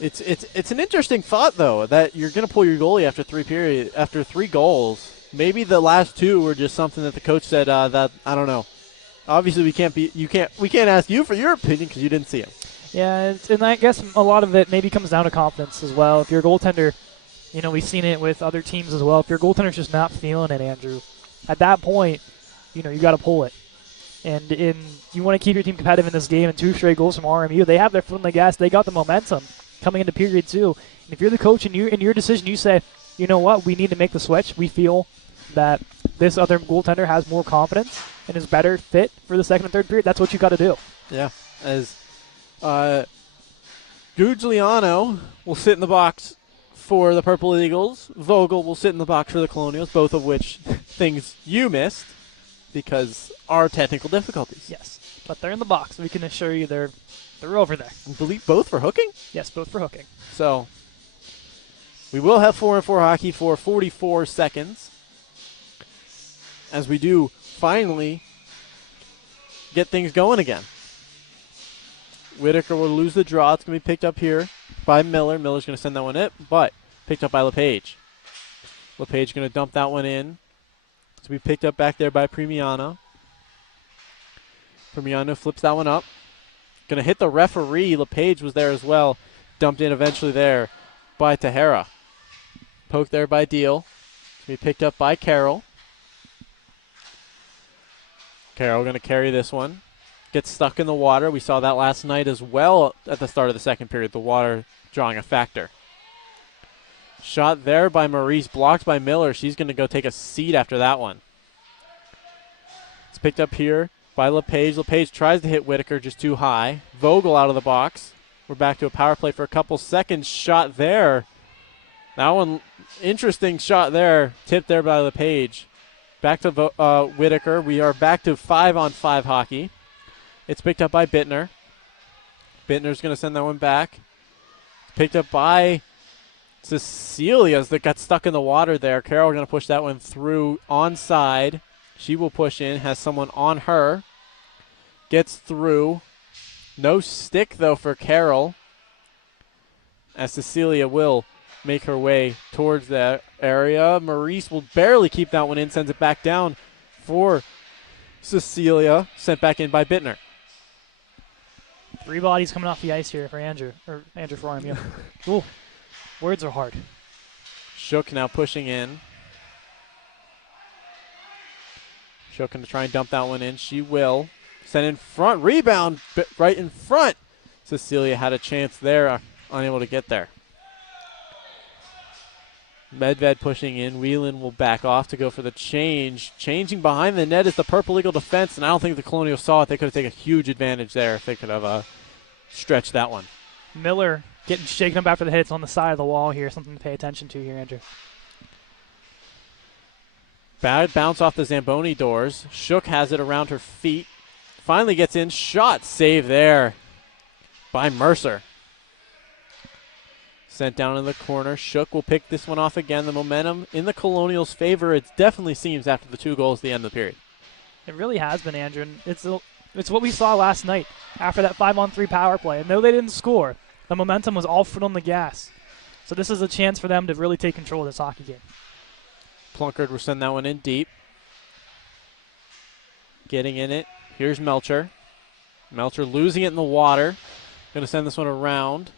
It's an interesting thought though that you're going to pull your goalie after 3 goals. Maybe the last 2 were just something that the coach said that I don't know. Obviously, we can't ask you for your opinion because you didn't see him. Yeah, and I guess a lot of it maybe comes down to confidence as well. If your goaltender, we've seen it with other teams as well. If your goaltender's just not feeling it, Andrew, at that point, you got to pull it. And you want to keep your team competitive in this game. And 2 straight goals from RMU, they have their foot on the gas. They got the momentum coming into period 2. And if you're the coach and in your decision, you say, you know what, we need to make the switch. We feel that this other goaltender has more confidence and is better fit for the second and third period. That's what you got to do. Yeah, as Gugliano will sit in the box for the Purple Eagles. Vogel will sit in the box for the Colonials, both of which things you missed because our technical difficulties. Yes, but they're in the box. We can assure you they're over there. I believe both for hooking? Yes, both for hooking. So we will have 4-on-4 hockey for 44 seconds. as we do finally get things going again. Whitaker will lose the draw. It's going to be picked up here by Miller. Miller's going to send that one in, but picked up by LePage. LePage going to dump that one in. It's going to be picked up back there by Premiano. Premiano flips that one up. Going to hit the referee. LePage was there as well. Dumped in eventually there by Tahara. Poked there by Deal. Be picked up by Carroll. Carroll going to carry this one. Gets stuck in the water. We saw that last night as well at the start of the second period. The water drawing a factor. Shot there by Maurice. Blocked by Miller. She's going to go take a seat after that one. It's picked up here by LePage. LePage tries to hit Whitaker just too high. Vogel out of the box. We're back to a power play for a couple seconds. Shot there. That one, interesting shot there. Tipped there by LePage. Back to Whitaker. We are back to 5-on-5 hockey. It's picked up by Bittner. Bittner's going to send that one back. Picked up by Cecilia that got stuck in the water there. Carroll going to push that one through onside. She will push in. Has someone on her. Gets through. No stick, though, for Carroll. As Cecilia will make her way towards that area. Maurice will barely keep that one in. Sends it back down for Cecilia. Sent back in by Bittner. 3 bodies coming off the ice here for Andrew for RMU. Ooh, words are hard. Shook now pushing in. Shook going to try and dump that one in. She will. Send in front. Rebound right in front. Cecilia had a chance there. Unable to get there. Medved pushing in. Whelan will back off to go for the change. Changing behind the net is the Purple Eagle defense, and I don't think the Colonials saw it. They could have taken a huge advantage there if they could have stretched that one. Miller getting shaken up after the hits on the side of the wall here. Something to pay attention to here, Andrew. Bad bounce off the Zamboni doors. Shook has it around her feet. Finally gets in. Shot save there by Mercer. Sent down in the corner. Shook will pick this one off again. The momentum in the Colonials' favor, it definitely seems, after the 2 goals at the end of the period. It really has been, Andrew. And it's what we saw last night after that 5-on-3 power play. And though they didn't score, the momentum was all foot on the gas. So this is a chance for them to really take control of this hockey game. Plunkard will send that one in deep. Getting in it. Here's Melcher. Melcher losing it in the water. Going to send this one around.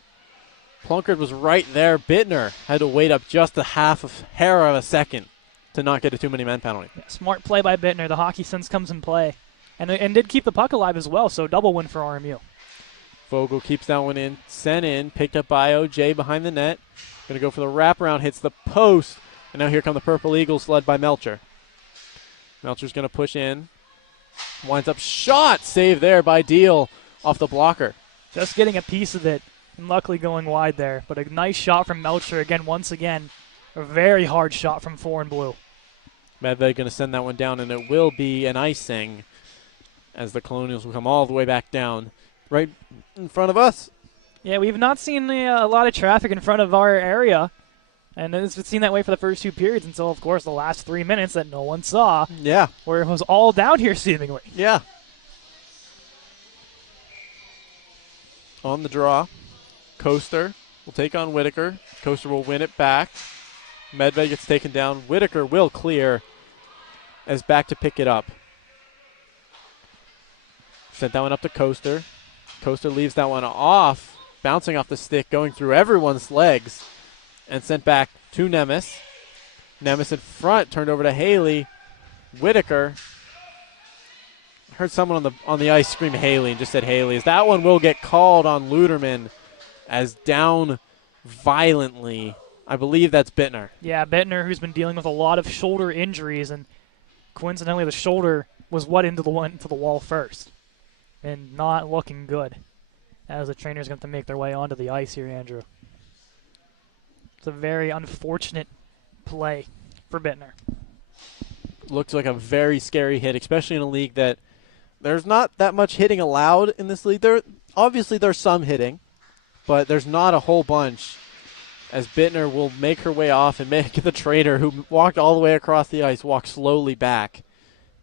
Plunkard was right there. Bittner had to wait up just a hair of a second to not get a too many men penalty. Yeah, smart play by Bittner. The hockey sense comes in play. And did keep the puck alive as well, so double win for RMU. Vogel keeps that one in. Sent in. Picked up by OJ behind the net. Going to go for the wraparound. Hits the post. And now here come the Purple Eagles led by Melcher. Melcher's going to push in. Winds up shot. Save there by Deal off the blocker. Just getting a piece of it. And luckily going wide there. But a nice shot from Melcher again, once again. A very hard shot from 4 and blue. Medved going to send that one down, and it will be an icing as the Colonials will come all the way back down right in front of us. Yeah, we've not seen a lot of traffic in front of our area. And it's seen that way for the first 2 periods until, of course, the last 3 minutes that no one saw. Yeah. Where it was all down here seemingly. Yeah. On the draw. Coaster will take on Whitaker. Coaster will win it back. Medved gets taken down. Whitaker will clear as back to pick it up. Sent that one up to Coaster. Coaster leaves that one off, bouncing off the stick, going through everyone's legs, and sent back to Nemes. Nemes in front, turned over to Haley. Whitaker. Heard someone on the ice scream Haley and just said Haley. As that one will get called on Luderman as down violently. I believe that's Bittner. Yeah, Bittner, who's been dealing with a lot of shoulder injuries, and coincidentally the shoulder was what into the wall first. And not looking good as the trainers going to make their way onto the ice here, Andrew. It's a very unfortunate play for Bittner. Looks like a very scary hit, especially in a league that there's not that much hitting allowed in this league. Obviously there's some hitting, but there's not a whole bunch, as Bittner will make her way off and make the trainer, who walked all the way across the ice, walk slowly back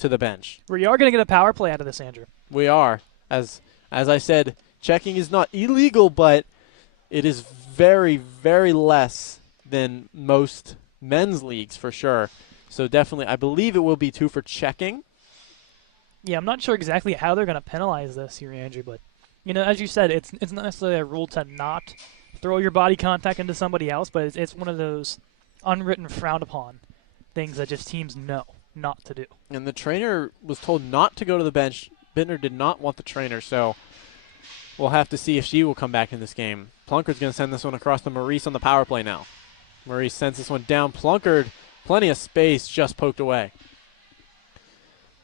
to the bench. We are going to get a power play out of this, Andrew. We are. As I said, checking is not illegal, but it is very, very less than most men's leagues for sure. So definitely, I believe it will be 2 for checking. Yeah, I'm not sure exactly how they're going to penalize this here, Andrew, but, as you said, it's not necessarily a rule to not throw your body contact into somebody else, but it's one of those unwritten, frowned upon things that just teams know not to do. And the trainer was told not to go to the bench. Bittner did not want the trainer, so we'll have to see if she will come back in this game. Plunker's going to send this one across to Maurice on the power play now. Maurice sends this one down. Plunkard, plenty of space, just poked away.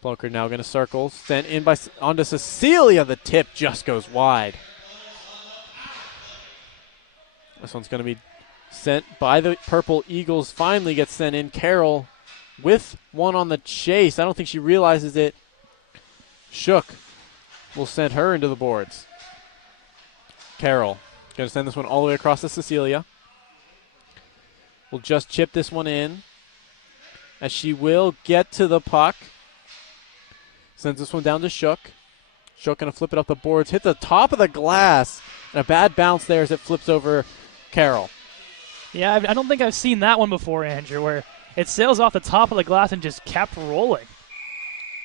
Plunkard now going to circle. Sent in onto Cecilia. The tip just goes wide. This one's going to be sent by the Purple Eagles. Finally gets sent in. Carroll with one on the chase. I don't think she realizes it. Shook will send her into the boards. Carroll going to send this one all the way across to Cecilia. Will just chip this one in as she will get to the puck. Sends this one down to Shook. Shook going to flip it up the boards. Hit the top of the glass. And a bad bounce there as it flips over Carroll. Yeah, I don't think I've seen that one before, Andrew, where it sails off the top of the glass and just kept rolling.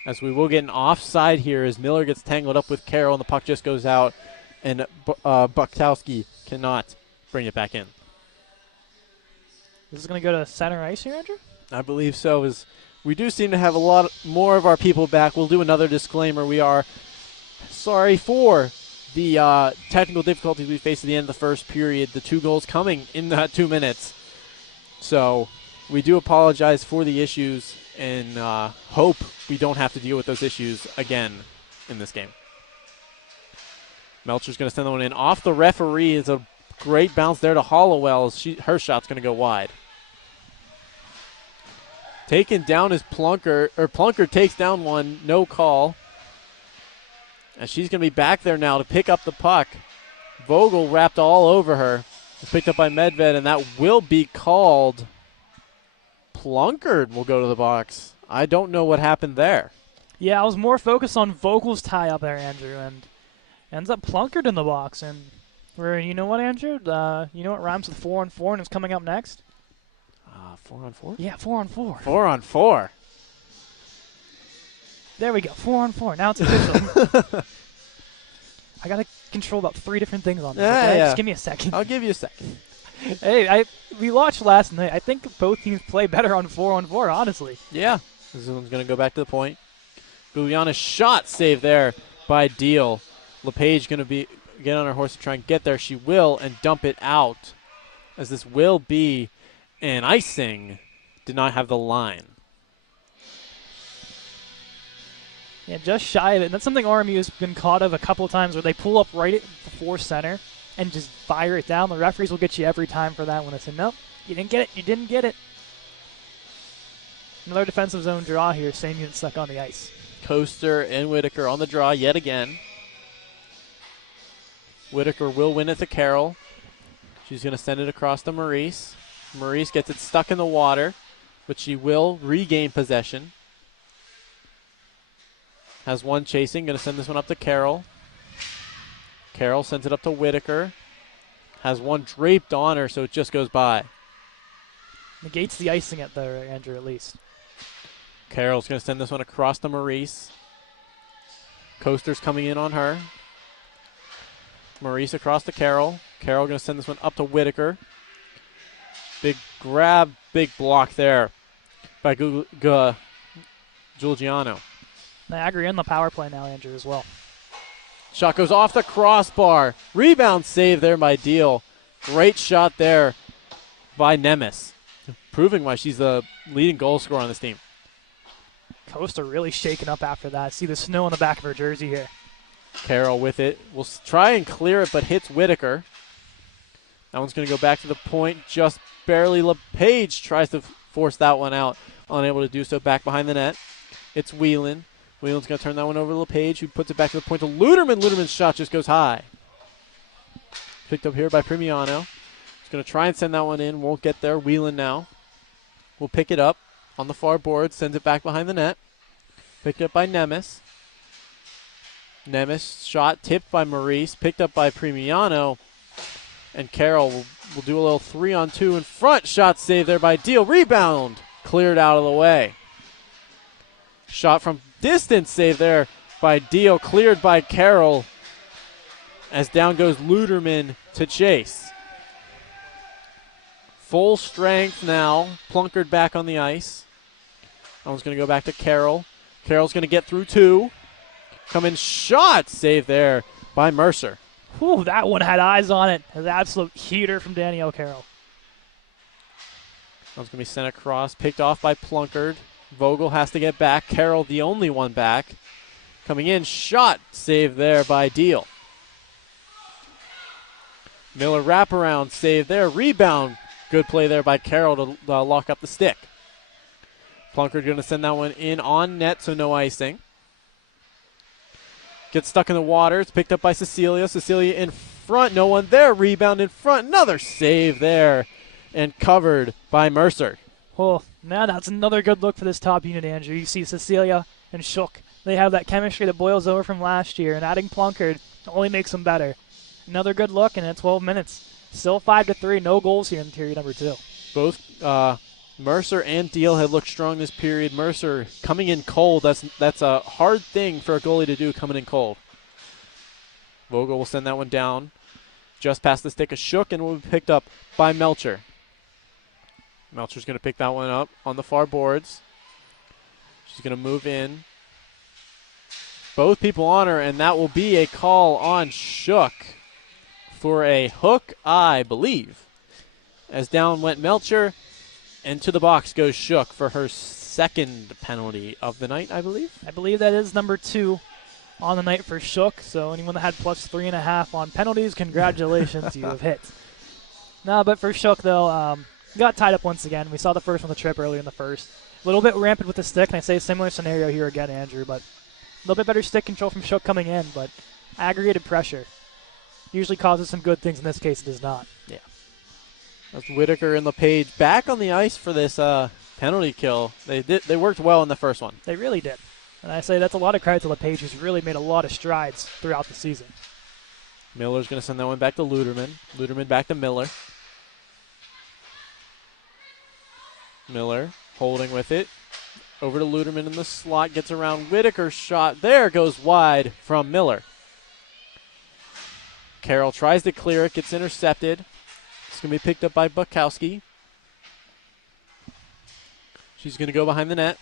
As we will get an offside here as Miller gets tangled up with Carroll and the puck just goes out. And Buktowski cannot bring it back in. This is going to go to center ice here, Andrew? I believe so. As we do seem to have a lot more of our people back. We'll do another disclaimer. We are sorry for the technical difficulties we faced at the end of the first period. The 2 goals coming in that 2 minutes. So we do apologize for the issues and hope we don't have to deal with those issues again in this game. Melcher's going to send that one in off the referee. It's a great bounce there to Hollowell. Her shot's going to go wide. Taken down is Plunker. Plunker takes down one. No call. And she's going to be back there now to pick up the puck. Vogel wrapped all over her. Picked up by Medved, and that will be called. Plunkard will go to the box. I don't know what happened there. Yeah, I was more focused on Vogel's tie up there, Andrew, and ends up Plunkard in the box. And you know what, Andrew? You know what rhymes with 4-on-4 and is coming up next? 4-on-4? Yeah, 4-on-4. 4-on-4. There we go, 4-on-4. Now it's official. I got to control about 3 different things on this. Okay? Yeah. Just give me a second. I'll give you a second. Hey, we watched last night. I think both teams play better on 4-on-4, honestly. Yeah. This one's going to go back to the point. Guliana's shot saved there by Deal. LePage going to get on her horse to try and get there. She will and dump it out as this will be an icing. Did not have the line. Yeah, just shy of it. And that's something RMU has been caught of a couple of times where they pull up right before center and just fire it down. The referees will get you every time for that when they say, nope, you didn't get it, you didn't get it. Another defensive zone draw here, same unit stuck on the ice. Coaster and Whitaker on the draw yet again. Whitaker will win it to Carroll. She's going to send it across to Maurice. Maurice gets it stuck in the water, but she will regain possession. Has one chasing, going to send this one up to Carroll. Carroll sends it up to Whitaker. Has one draped on her, so it just goes by. Negates the icing at there, Andrew, at least. Carroll's going to send this one across to Maurice. Coaster's coming in on her. Maurice across to Carroll. Carroll going to send this one up to Whitaker. Big grab, big block there by Giuliano. Niagara in the power play now, Andrew, as well. Shot goes off the crossbar. Rebound save there by Deal. Great shot there by Nemes, proving why she's the leading goal scorer on this team. Coaster really shaken up after that. See the snow on the back of her jersey here. Carroll with it. Will try and clear it, but hits Whitaker. That one's going to go back to the point. Just barely. LePage tries to force that one out. Unable to do so. Back behind the net. It's Whelan. Whelan's going to turn that one over to LePage, who puts it back to the point to Luderman. Luderman's shot just goes high. Picked up here by Primiano. He's going to try and send that one in. Won't get there. Whelan now will pick it up on the far board. Sends it back behind the net. Picked up by Nemes. Nemes shot tipped by Maurice, picked up by Premiano, and Carroll will do a little 3-on-2 in front. Shot saved there by Deal. Rebound cleared out of the way. Shot from distance saved there by Deal, cleared by Carroll, as down goes Luderman to chase. Full strength now. Plunkard back on the ice. That one's going to go back to Carroll. Carroll's going to get through two. Come in, shot saved there by Mercer. Whew, that one had eyes on it. An absolute heater from Danielle Carroll. That one's going to be sent across, picked off by Plunkard. Vogel has to get back. Carroll the only one back. Coming in, shot saved there by Deal. Miller wraparound save there. Rebound. Good play there by Carroll to lock up the stick. Plunkard going to send that one in on net, so no icing. Gets stuck in the water. It's picked up by Cecilia. Cecilia in front. No one there. Rebound in front. Another save there. And covered by Mercer. Oh, now that's another good look for this top unit, Andrew. You see Cecilia and Shook. They have that chemistry that boils over from last year, and adding Plunkard only makes them better. Another good look, and at 12 minutes. Still 5-3. No goals here in period number 2. Both Mercer and Deal had looked strong this period. Mercer coming in cold. That's a hard thing for a goalie to do, coming in cold. Vogel will send that one down. Just past the stick of Shook, and will be picked up by Melcher. Melcher's going to pick that one up on the far boards. She's going to move in. Both people on her, and that will be a call on Shook for a hook, I believe. As down went Melcher, and to the box goes Shook for her second penalty of the night, I believe. I believe that is number 2 on the night for Shook, so anyone that had plus 3.5 on penalties, congratulations, you have hit. No, but for Shook, though, got tied up once again. We saw the first on the trip earlier in the first. A little bit rampant with the stick, and I say similar scenario here again, Andrew, but a little bit better stick control from Shook coming in, but aggregated pressure usually causes some good things. In this case, it does not. Yeah. That's Whitaker and LePage back on the ice for this penalty kill. They worked well in the first one. They really did. And I say that's a lot of credit to LePage, who's really made a lot of strides throughout the season. Miller's going to send that one back to Luderman. Luderman back to Miller. Miller holding with it. Over to Luderman in the slot. Gets around Whitaker's shot. There goes wide from Miller. Carroll tries to clear it. Gets intercepted. It's going to be picked up by Bukowski. She's going to go behind the net.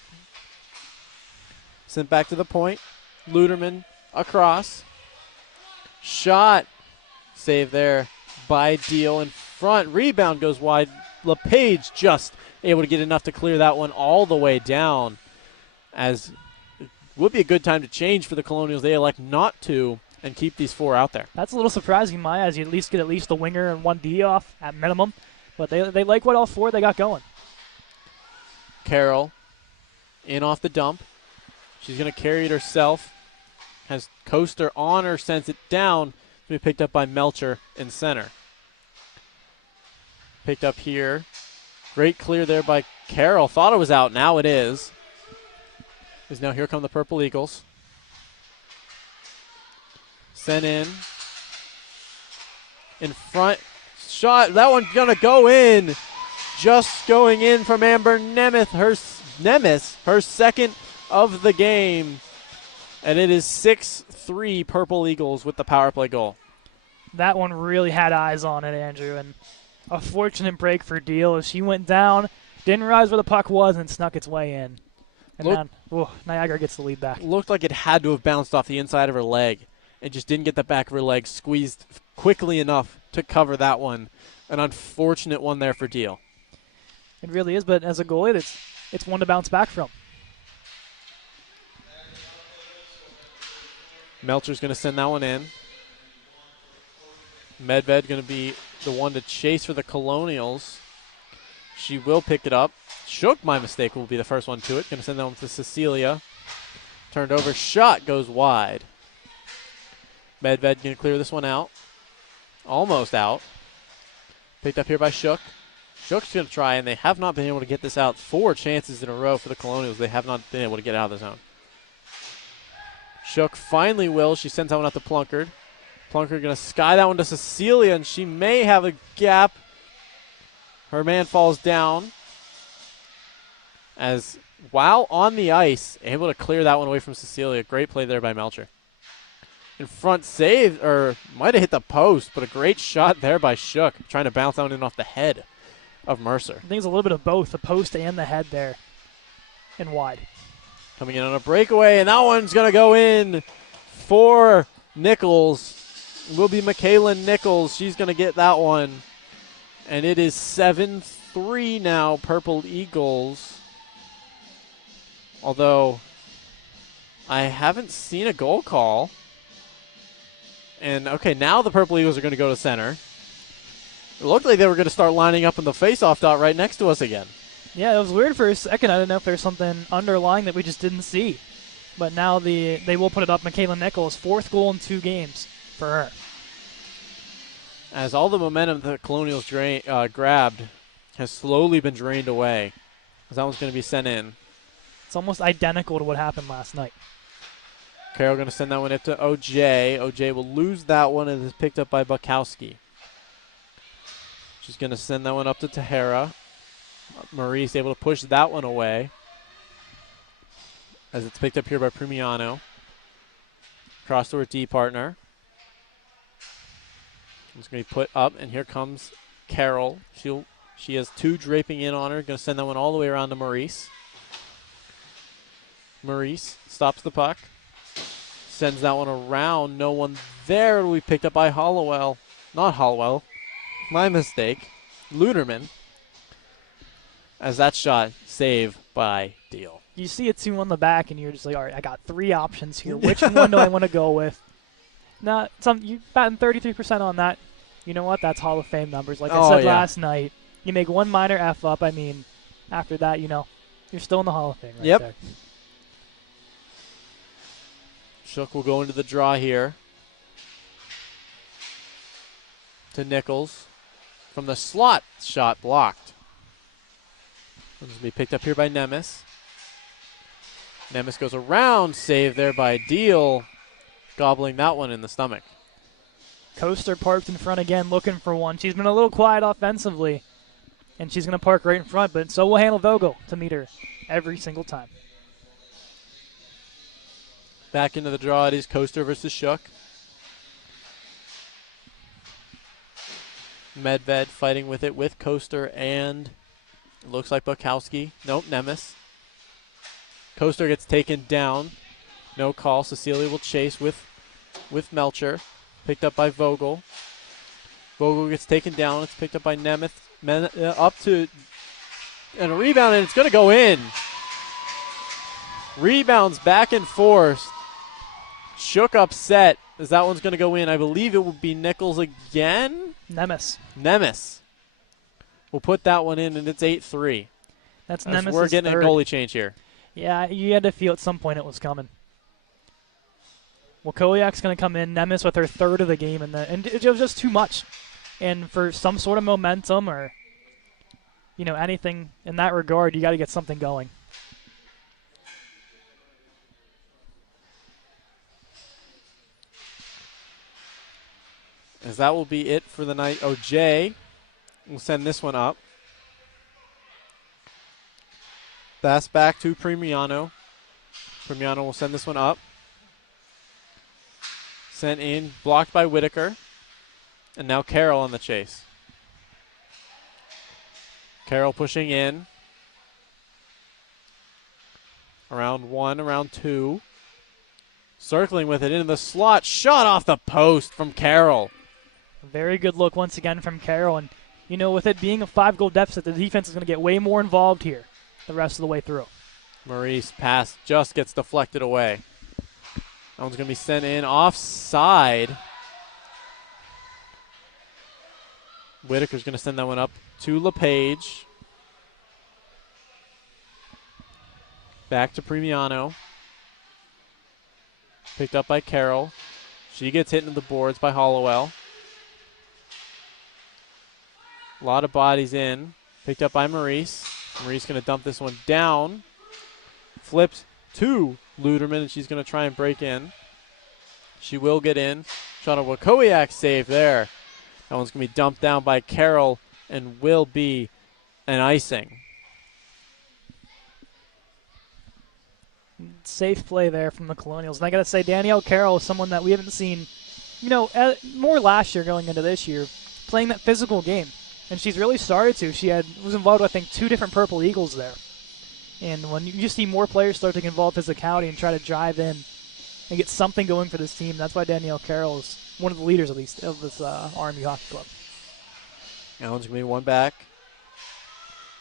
Sent back to the point. Luderman across. Shot. Save there by Deal in front. Rebound goes wide. LePage just able to get enough to clear that one all the way down, as it would be a good time to change for the Colonials. They elect not to and keep these 4 out there. That's a little surprising in my eyes. You at least get the winger and 1D off at minimum, but they like what all 4 they got going. Carroll in off the dump. She's going to carry it herself. Has Coaster on her, sends it down. It's going to be picked up by Melcher in center. Picked up here. Great clear there by Carroll. Thought it was out. Now it is. Now here come the Purple Eagles. Sent in. In front. Shot. That one's going to go in. Just going in from Amber Nemes. Her second of the game. And it is 6-3 Purple Eagles with the power play goal. That one really had eyes on it, Andrew, and a fortunate break for Deal as she went down, didn't realize where the puck was, and snuck its way in. And then Niagara gets the lead back. Looked like it had to have bounced off the inside of her leg. It just didn't get the back of her leg squeezed quickly enough to cover that one. An unfortunate one there for Deal. It really is, but as a goalie, it's one to bounce back from. Melcher's going to send that one in. Medved going to be the one to chase for the Colonials. She will pick it up. Shook, my mistake, will be the first one to it. Going to send that one to Cecilia. Turned over. Shot goes wide. Medved going to clear this one out. Almost out. Picked up here by Shook. Shook's going to try, and they have not been able to get this out. 4 chances in a row for the Colonials. They have not been able to get out of the zone. Shook finally will. She sends that one out to Plunkard. Plunkard going to sky that one to Cecilia, and she may have a gap. Her man falls down. As while on the ice, able to clear that one away from Cecilia. Great play there by Melcher. In front save, or might have hit the post, but a great shot there by Shook, trying to bounce that one in off the head of Mercer. I think it's a little bit of both, the post and the head there, and wide. Coming in on a breakaway, and that one's going to go in for Nichols. It will be Michaela Nichols. She's going to get that one. And it is 7-3 now, Purple Eagles. Although, I haven't seen a goal call. And, okay, now the Purple Eagles are going to go to center. It looked like they were going to start lining up in the face-off dot right next to us again. Yeah, it was weird for a second. I didn't know if there's something underlying that we just didn't see. But now they will put it up. Michaela Nichols, 4th goal in 2 games for her. As all the momentum the Colonials grabbed has slowly been drained away. As that one's going to be sent in. It's almost identical to what happened last night. Carroll going to send that one up to OJ. OJ will lose that one and is picked up by Bukowski. She's going to send that one up to Tahara. Maurice able to push that one away. As it's picked up here by Primiano. Cross to her D partner. It's going to be put up, and here comes Carroll. She has 2 draping in on her. Going to send that one all the way around to Maurice. Maurice stops the puck. Sends that one around. No one there. It'll be picked up by Hollowell. Not Hollowell. My mistake. Luderman. As that shot, save by Deal. You see a 2 on the back, and you're just like, all right, I got 3 options here. Which one do I want to go with? Now, you batting 33% on that. You know what? That's Hall of Fame numbers. Like I said last night, you make one minor F up. I mean, after that, you're still in the Hall of Fame right there. Shook will go into the draw here. To Nichols. From the slot, shot blocked. This will be picked up here by Nemes. Nemes goes around, save there by Deal. Gobbling that one in the stomach. Coaster parked in front again, looking for one. She's been a little quiet offensively, and she's going to park right in front, but so will handle Vogel to meet her every single time. Back into the draw, it is Coaster versus Shook. Medved fighting with it with Coaster, and it looks like Bukowski. Nope, Nemes. Coaster gets taken down. No call. Cecilia will chase with Melcher. Picked up by Vogel. Vogel gets taken down. It's picked up by Nemeth. Up to and a rebound, and it's going to go in. Rebounds back and forth. Shook upset as that one's going to go in. I believe it will be Nichols again. Nemes. We'll put that one in, and it's 8-3. That's Nemes' We're getting third. a goalie change here. Yeah, you had to feel at some point it was coming. Well, Koliak's going to come in. Nemes with her 3rd of the game, and it was just too much. And for some sort of momentum or, anything in that regard, you got to get something going. As that will be it for the night. OJ will send this one up. Pass back to Primiano. Primiano will send this one up. Sent in, blocked by Whitaker. And now Carroll on the chase. Carroll pushing in. Around 1, around 2. Circling with it into the slot. Shot off the post from Carroll. A very good look once again from Carroll. And, with it being a 5-goal deficit, the defense is going to get way more involved here the rest of the way through. Maurice pass just gets deflected away. That one's going to be sent in offside. Whitaker's going to send that one up to LePage. Back to Primiano. Picked up by Carroll. She gets hit into the boards by Hollowell. A lot of bodies in. Picked up by Maurice. Maurice going to dump this one down. Flipped to Luderman, and she's going to try and break in. She will get in. Shauna Wakowiak save there. That one's going to be dumped down by Carroll and will be an icing. Safe play there from the Colonials. And I got to say, Danielle Carroll is someone that we haven't seen, more last year going into this year, playing that physical game. And she's really started to. She was involved with, I think, 2 different Purple Eagles there. And when you just see more players start to get involved in physicality and try to drive in and get something going for this team, that's why Danielle Carroll is one of the leaders, at least, of this RMU Hockey Club. That one's going to be one back.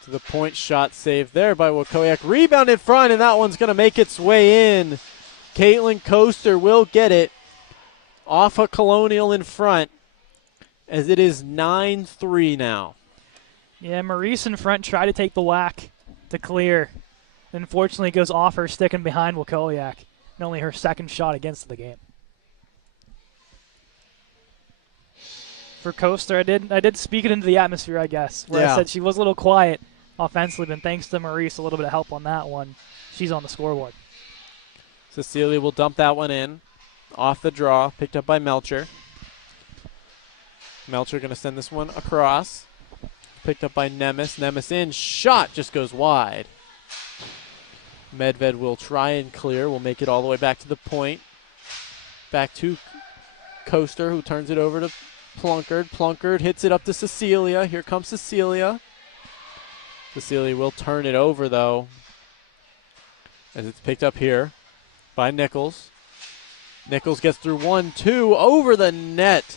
To the point shot saved there by Wakowiak. Rebound in front, and that one's going to make its way in. Caitlin Coaster will get it off a Colonial in front, as it is 9-3 now. Yeah, Maurice in front tried to take the whack to clear. Unfortunately, it goes off her stick and behind Wakowiak, and only her second shot against the game. For Coaster, I did speak it into the atmosphere, I guess, where I said she was a little quiet offensively, but thanks to Maurice, a little bit of help on that one, she's on the scoreboard. Cecilia will dump that one in. Off the draw, picked up by Melcher. Melcher going to send this one across. Picked up by Nemes. Nemes in. Shot just goes wide. Medved will try and clear. Will make it all the way back to the point. Back to Coaster, who turns it over to Plunkard. Plunkard hits it up to Cecilia. Here comes Cecilia. Cecilia will turn it over, though, as it's picked up here by Nichols. Nichols gets through 1-2 over the net.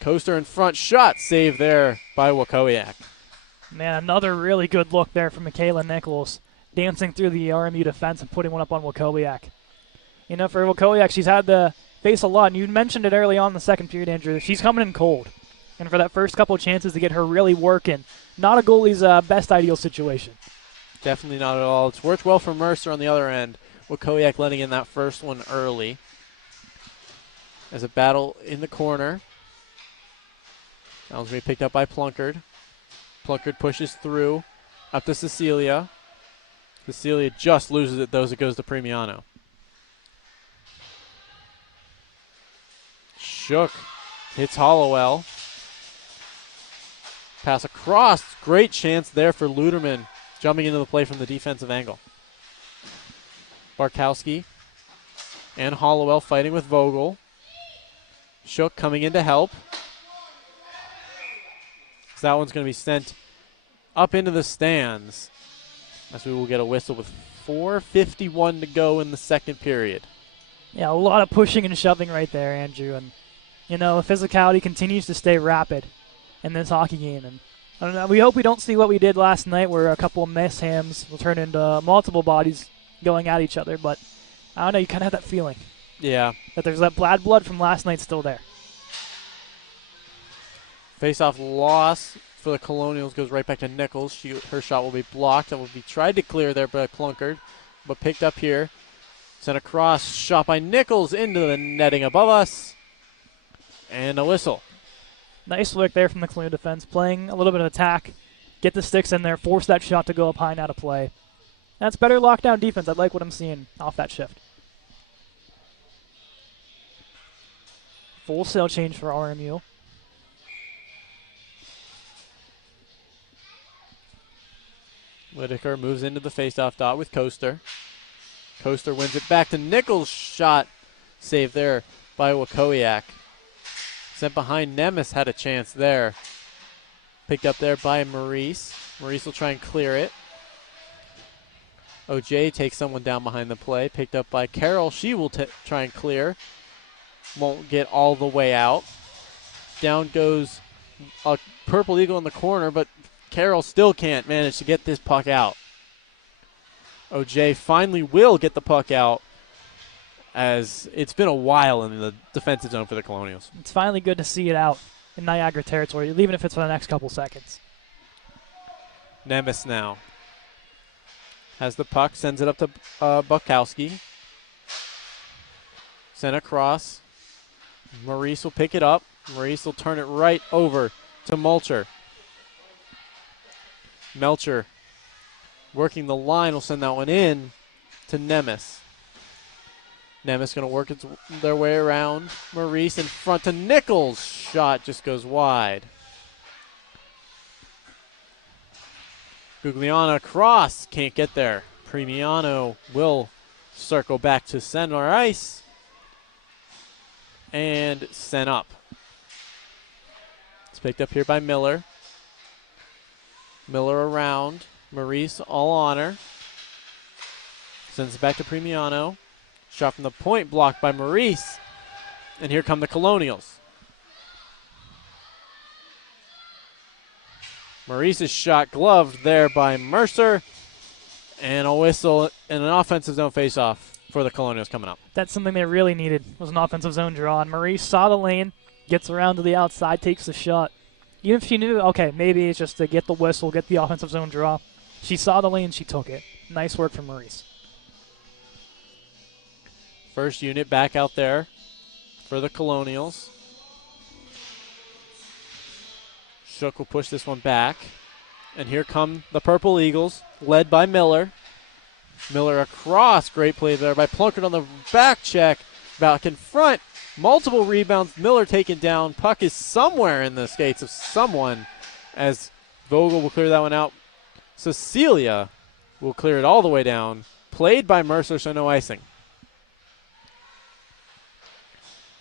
Coaster in front, shot saved there by Wakowiak. Man, another really good look there from Michaela Nichols, dancing through the RMU defense and putting one up on Wakowiak. For Wakowiak, she's had to face a lot, and you mentioned it early on in the second period, Andrew. She's coming in cold. And for that first couple of chances to get her really working, not a goalie's best ideal situation. Definitely not at all. It's worked well for Mercer on the other end. Wakowiak letting in that first one early. As a battle in the corner. That one's going to be picked up by Plunkard. Plunkard pushes through. Up to Cecilia. Cecilia just loses it, though, as it goes to Premiano. Shook. Hits Hollowell. Pass across. Great chance there for Luderman, jumping into the play from the defensive angle. Barkowski and Hollowell fighting with Vogel. Shook coming in to help. So that one's going to be sent up into the stands, as we will get a whistle with 4:51 to go in the second period. Yeah, a lot of pushing and shoving right there, Andrew. And, the physicality continues to stay rapid in this hockey game. And I don't know, we hope we don't see what we did last night, where a couple of mishams will turn into multiple bodies going at each other. But I don't know, you kind of have that feeling. Yeah. That there's that bad blood from last night still there. Face-off loss for the Colonials goes right back to Nichols. Her shot will be blocked. That will be tried to clear there by Plunkard, but picked up here. Sent across, shot by Nichols into the netting above us. And a whistle. Nice work there from the Colonial defense, playing a little bit of attack, get the sticks in there, force that shot to go up high and out of play. That's better lockdown defense. I like what I'm seeing off that shift. Full sail change for RMU. Whitaker moves into the faceoff dot with Coaster. Coaster wins it back to Nichols. Shot saved there by Wakowiak. Sent behind Nemes, had a chance there. Picked up there by Maurice. Maurice will try and clear it. OJ takes someone down behind the play. Picked up by Carroll. She will try and clear. Won't get all the way out. Down goes a Purple Eagle in the corner, but Carroll still can't manage to get this puck out. OJ finally will get the puck out, as it's been a while in the defensive zone for the Colonials. It's finally good to see it out in Niagara territory, even if it's for the next couple seconds. Nemes now has the puck, sends it up to Bukowski. Sent across. Maurice will pick it up. Maurice will turn it right over to Melcher. Melcher working the line will send that one in to Nemes. Nemeth going to work their way around. Maurice in front to Nichols. Shot just goes wide. Gugliana cross. Can't get there. Premiano will circle back to center ice. And sent up. It's picked up here by Miller. Miller around. Maurice all on her. Sends it back to Premiano. Shot from the point blocked by Maurice. And here come the Colonials. Maurice's shot gloved there by Mercer. And a whistle and an offensive zone faceoff for the Colonials coming up. That's something they really needed, was an offensive zone draw. And Maurice saw the lane, gets around to the outside, takes the shot. Even if she knew, okay, maybe it's just to get the whistle, get the offensive zone draw. She saw the lane, she took it. Nice work from Maurice. First unit back out there for the Colonials. Shook will push this one back. And here come the Purple Eagles, led by Miller. Miller across. Great play there by Plunkett on the back check. Back in front. Multiple rebounds. Miller taken down. Puck is somewhere in the skates of someone as Vogel will clear that one out. Cecilia will clear it all the way down. Played by Mercer, so no icing.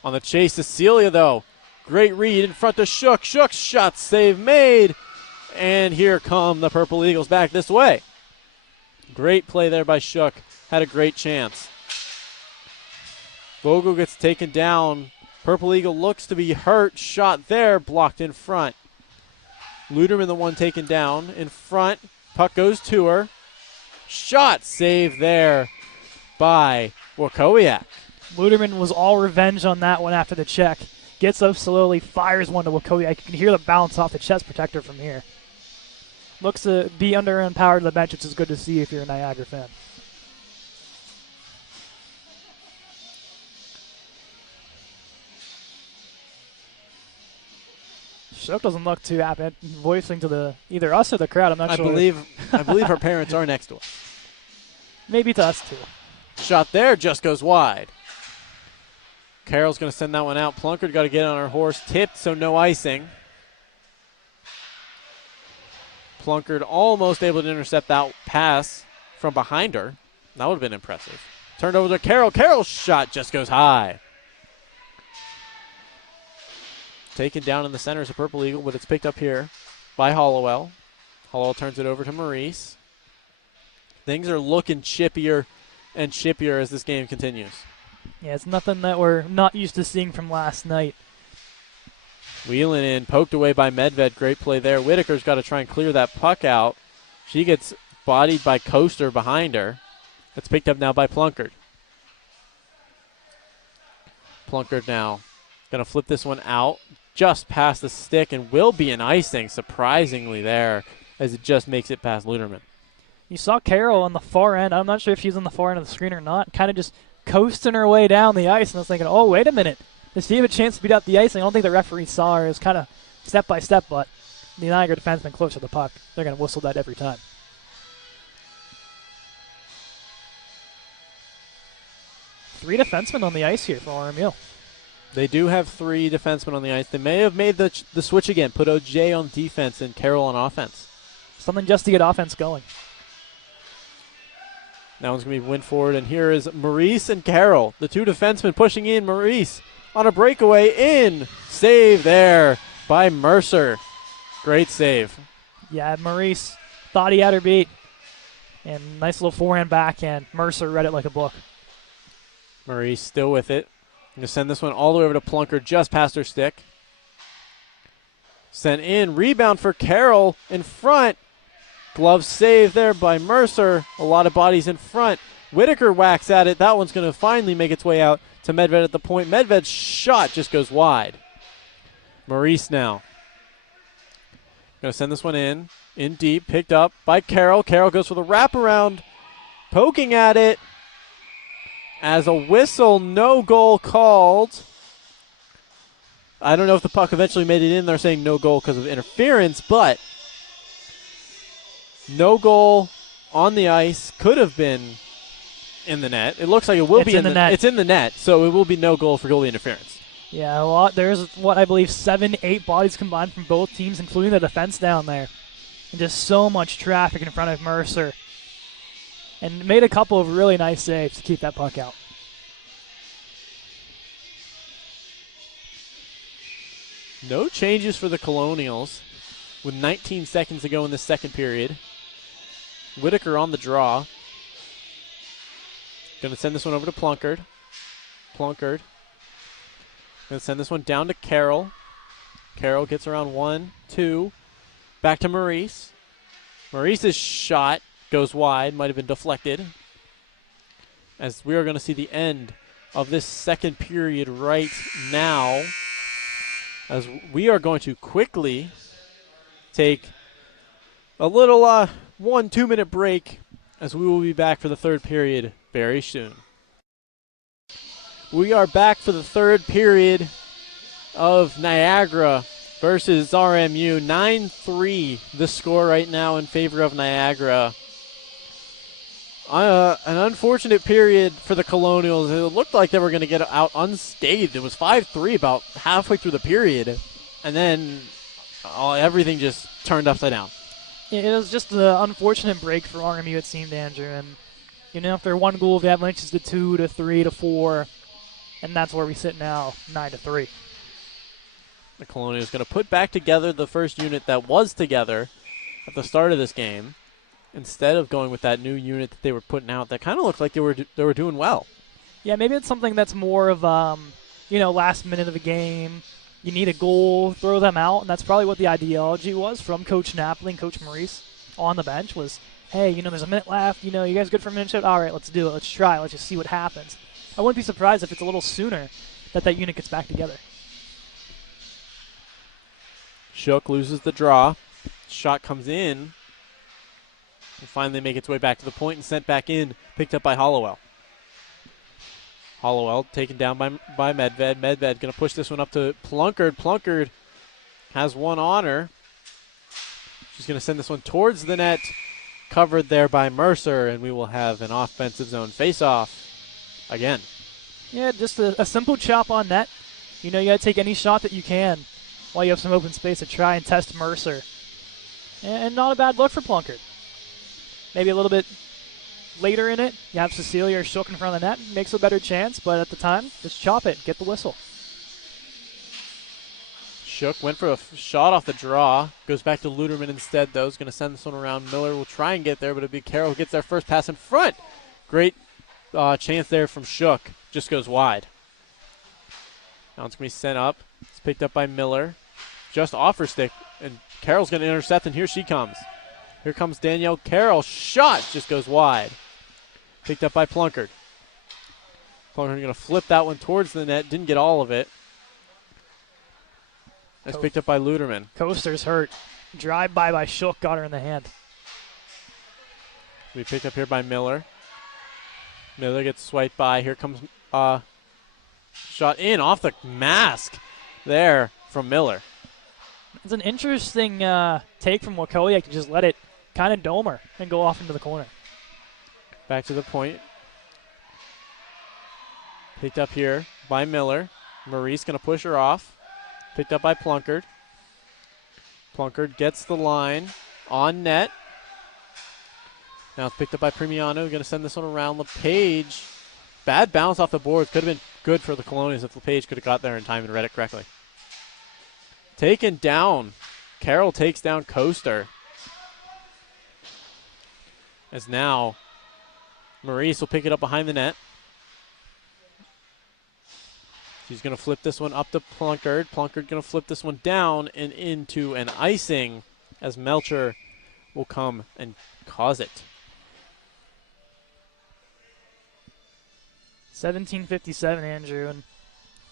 On the chase, Cecilia, though. Great read in front to Shook. Shook's shot save made. And here come the Purple Eagles back this way. Great play there by Shook. Had a great chance. Vogel gets taken down. Purple Eagle looks to be hurt. Shot there, blocked in front. Luderman the one taken down in front. Puck goes to her. Shot save there by Wakowiak. Luderman was all revenge on that one after the check. Gets up slowly, fires one to Wakowiak. You can hear the bounce off the chest protector from here. Looks to be under and powered to the bench, which is good to see if you're a Niagara fan. Shook doesn't look too happy, voicing to either us or the crowd. I'm not sure. I believe her parents are next to us. Maybe to us too. Shot there just goes wide. Carroll's going to send that one out. Plunkett got to get on her horse. Tipped, so no icing. Plunkett almost able to intercept that pass from behind her. That would have been impressive. Turned over to Carroll. Carroll's shot just goes high. Taken down in the center is a Purple Eagle, but it's picked up here by Hollowell. Hollowell turns it over to Maurice. Things are looking chippier and chippier as this game continues. Yeah, it's nothing that we're not used to seeing from last night. Wheeling in, poked away by Medved. Great play there. Whitaker's got to try and clear that puck out. She gets bodied by Coaster behind her. It's picked up now by Plunkett. Plunkett now going to flip this one out just past the stick and will be an icing, surprisingly there, as it just makes it past Luderman. You saw Carroll on the far end. I'm not sure if she's on the far end of the screen or not. Kind of just coasting her way down the ice, and I was thinking, oh, wait a minute. Does she have a chance to beat out the icing? I don't think the referee saw her. It was kind of step by step, but the Niagara defenseman close to the puck. They're going to whistle that every time. Three defensemen on the ice here for RMU. They do have three defensemen on the ice. They may have made the switch again, put OJ on defense and Carroll on offense. Something just to get offense going. That one's going to be win forward, and here is Maurice and Carroll, the two defensemen pushing in. Maurice on a breakaway in. Save there by Mercer. Great save. Yeah, Maurice thought he had her beat. And nice little forehand backhand. Mercer read it like a book. Maurice still with it. Going to send this one all the way over to Plunkett, just past her stick. Sent in. Rebound for Carroll in front. Glove save there by Mercer. A lot of bodies in front. Whitaker whacks at it. That one's going to finally make its way out to Medved at the point. Medved's shot just goes wide. Maurice now. Going to send this one in deep. Picked up by Carroll. Carroll goes for the wraparound. Poking at it. As a whistle, no goal called. I don't know if the puck eventually made it in. They're saying no goal because of interference, but no goal on the ice. Could have been in the net. It looks like it will be in the net. It's in the net, so it will be no goal for goalie interference. Yeah, there's what I believe 7, 8 bodies combined from both teams, including the defense down there. And just so much traffic in front of Mercer. And made a couple of really nice saves to keep that puck out. No changes for the Colonials with 19 seconds to go in the second period. Whitaker on the draw. Going to send this one over to Plunkard. Plunkard. Going to send this one down to Carroll. Carroll gets around 1, 2. Back to Maurice. Maurice's shot goes wide. Might have been deflected. As we are going to see the end of this second period right now. As we are going to quickly take a little 1-2 minute break as we will be back for the third period very soon. We are back for the third period of Niagara versus RMU. 9-3 the score right now in favor of Niagara. An unfortunate period for the Colonials. It looked like they were going to get out unscathed. It was 5-3 about halfway through the period. And then everything just turned upside down. It was just an unfortunate break for RMU, it seemed, Andrew. And, after one goal, the Avalanche is to 2 to 3 to 4. And that's where we sit now, 9-3. The Colonials going to put back together the first unit that was together at the start of this game, instead of going with that new unit that they were putting out that kind of looked like they were doing well. Yeah, maybe it's something that's more of, last minute of a game. You need a goal, throw them out, and that's probably what the ideology was from Coach Napoli and Coach Maurice on the bench was, hey, there's a minute left. You guys good for a minute shot? All right, let's do it. Let's try. Let's just see what happens. I wouldn't be surprised if it's a little sooner that unit gets back together. Shook loses the draw. Shot comes in. Will finally make its way back to the point and sent back in, picked up by Hollowell. Hollowell taken down by Medved. Medved going to push this one up to Plunkard. Plunkard has one on her. She's going to send this one towards the net, covered there by Mercer, and we will have an offensive zone face-off again. Yeah, just a simple chop on net. You got to take any shot that you can while you have some open space to try and test Mercer. And not a bad look for Plunkard. Maybe a little bit later in it, you have Cecilia or Shook in front of the net. Makes a better chance, but at the time, just chop it. Get the whistle. Shook went for a shot off the draw. Goes back to Luderman instead, though. He's going to send this one around. Miller will try and get there, but it'll be Carroll who gets their first pass in front. Great chance there from Shook. Just goes wide. Now it's going to be sent up. It's picked up by Miller. Just off her stick, and Carroll's going to intercept, and here she comes. Here comes Danielle Carroll. Shot just goes wide. Picked up by Plunkard. Plunkard going to flip that one towards the net. Didn't get all of it. It's picked up by Luderman. Coaster's hurt. Drive by Shook got her in the hand. We picked up here by Miller. Miller gets swiped by. Here comes shot in off the mask there from Miller. It's an interesting take from Wakowiak to just let it kind of dome her and go off into the corner. Back to the point. Picked up here by Miller. Maurice going to push her off. Picked up by Plunkard. Plunkard gets the line on net. Now it's picked up by Primiano. Going to send this one around. LePage. Bad bounce off the board. Could have been good for the Colonials if LePage could have got there in time and read it correctly. Taken down. Carroll takes down Coaster. As now Maurice will pick it up behind the net. She's going to flip this one up to Plunkard. Plunkard going to flip this one down and into an icing as Melcher will come and cause it. 17:57, Andrew, and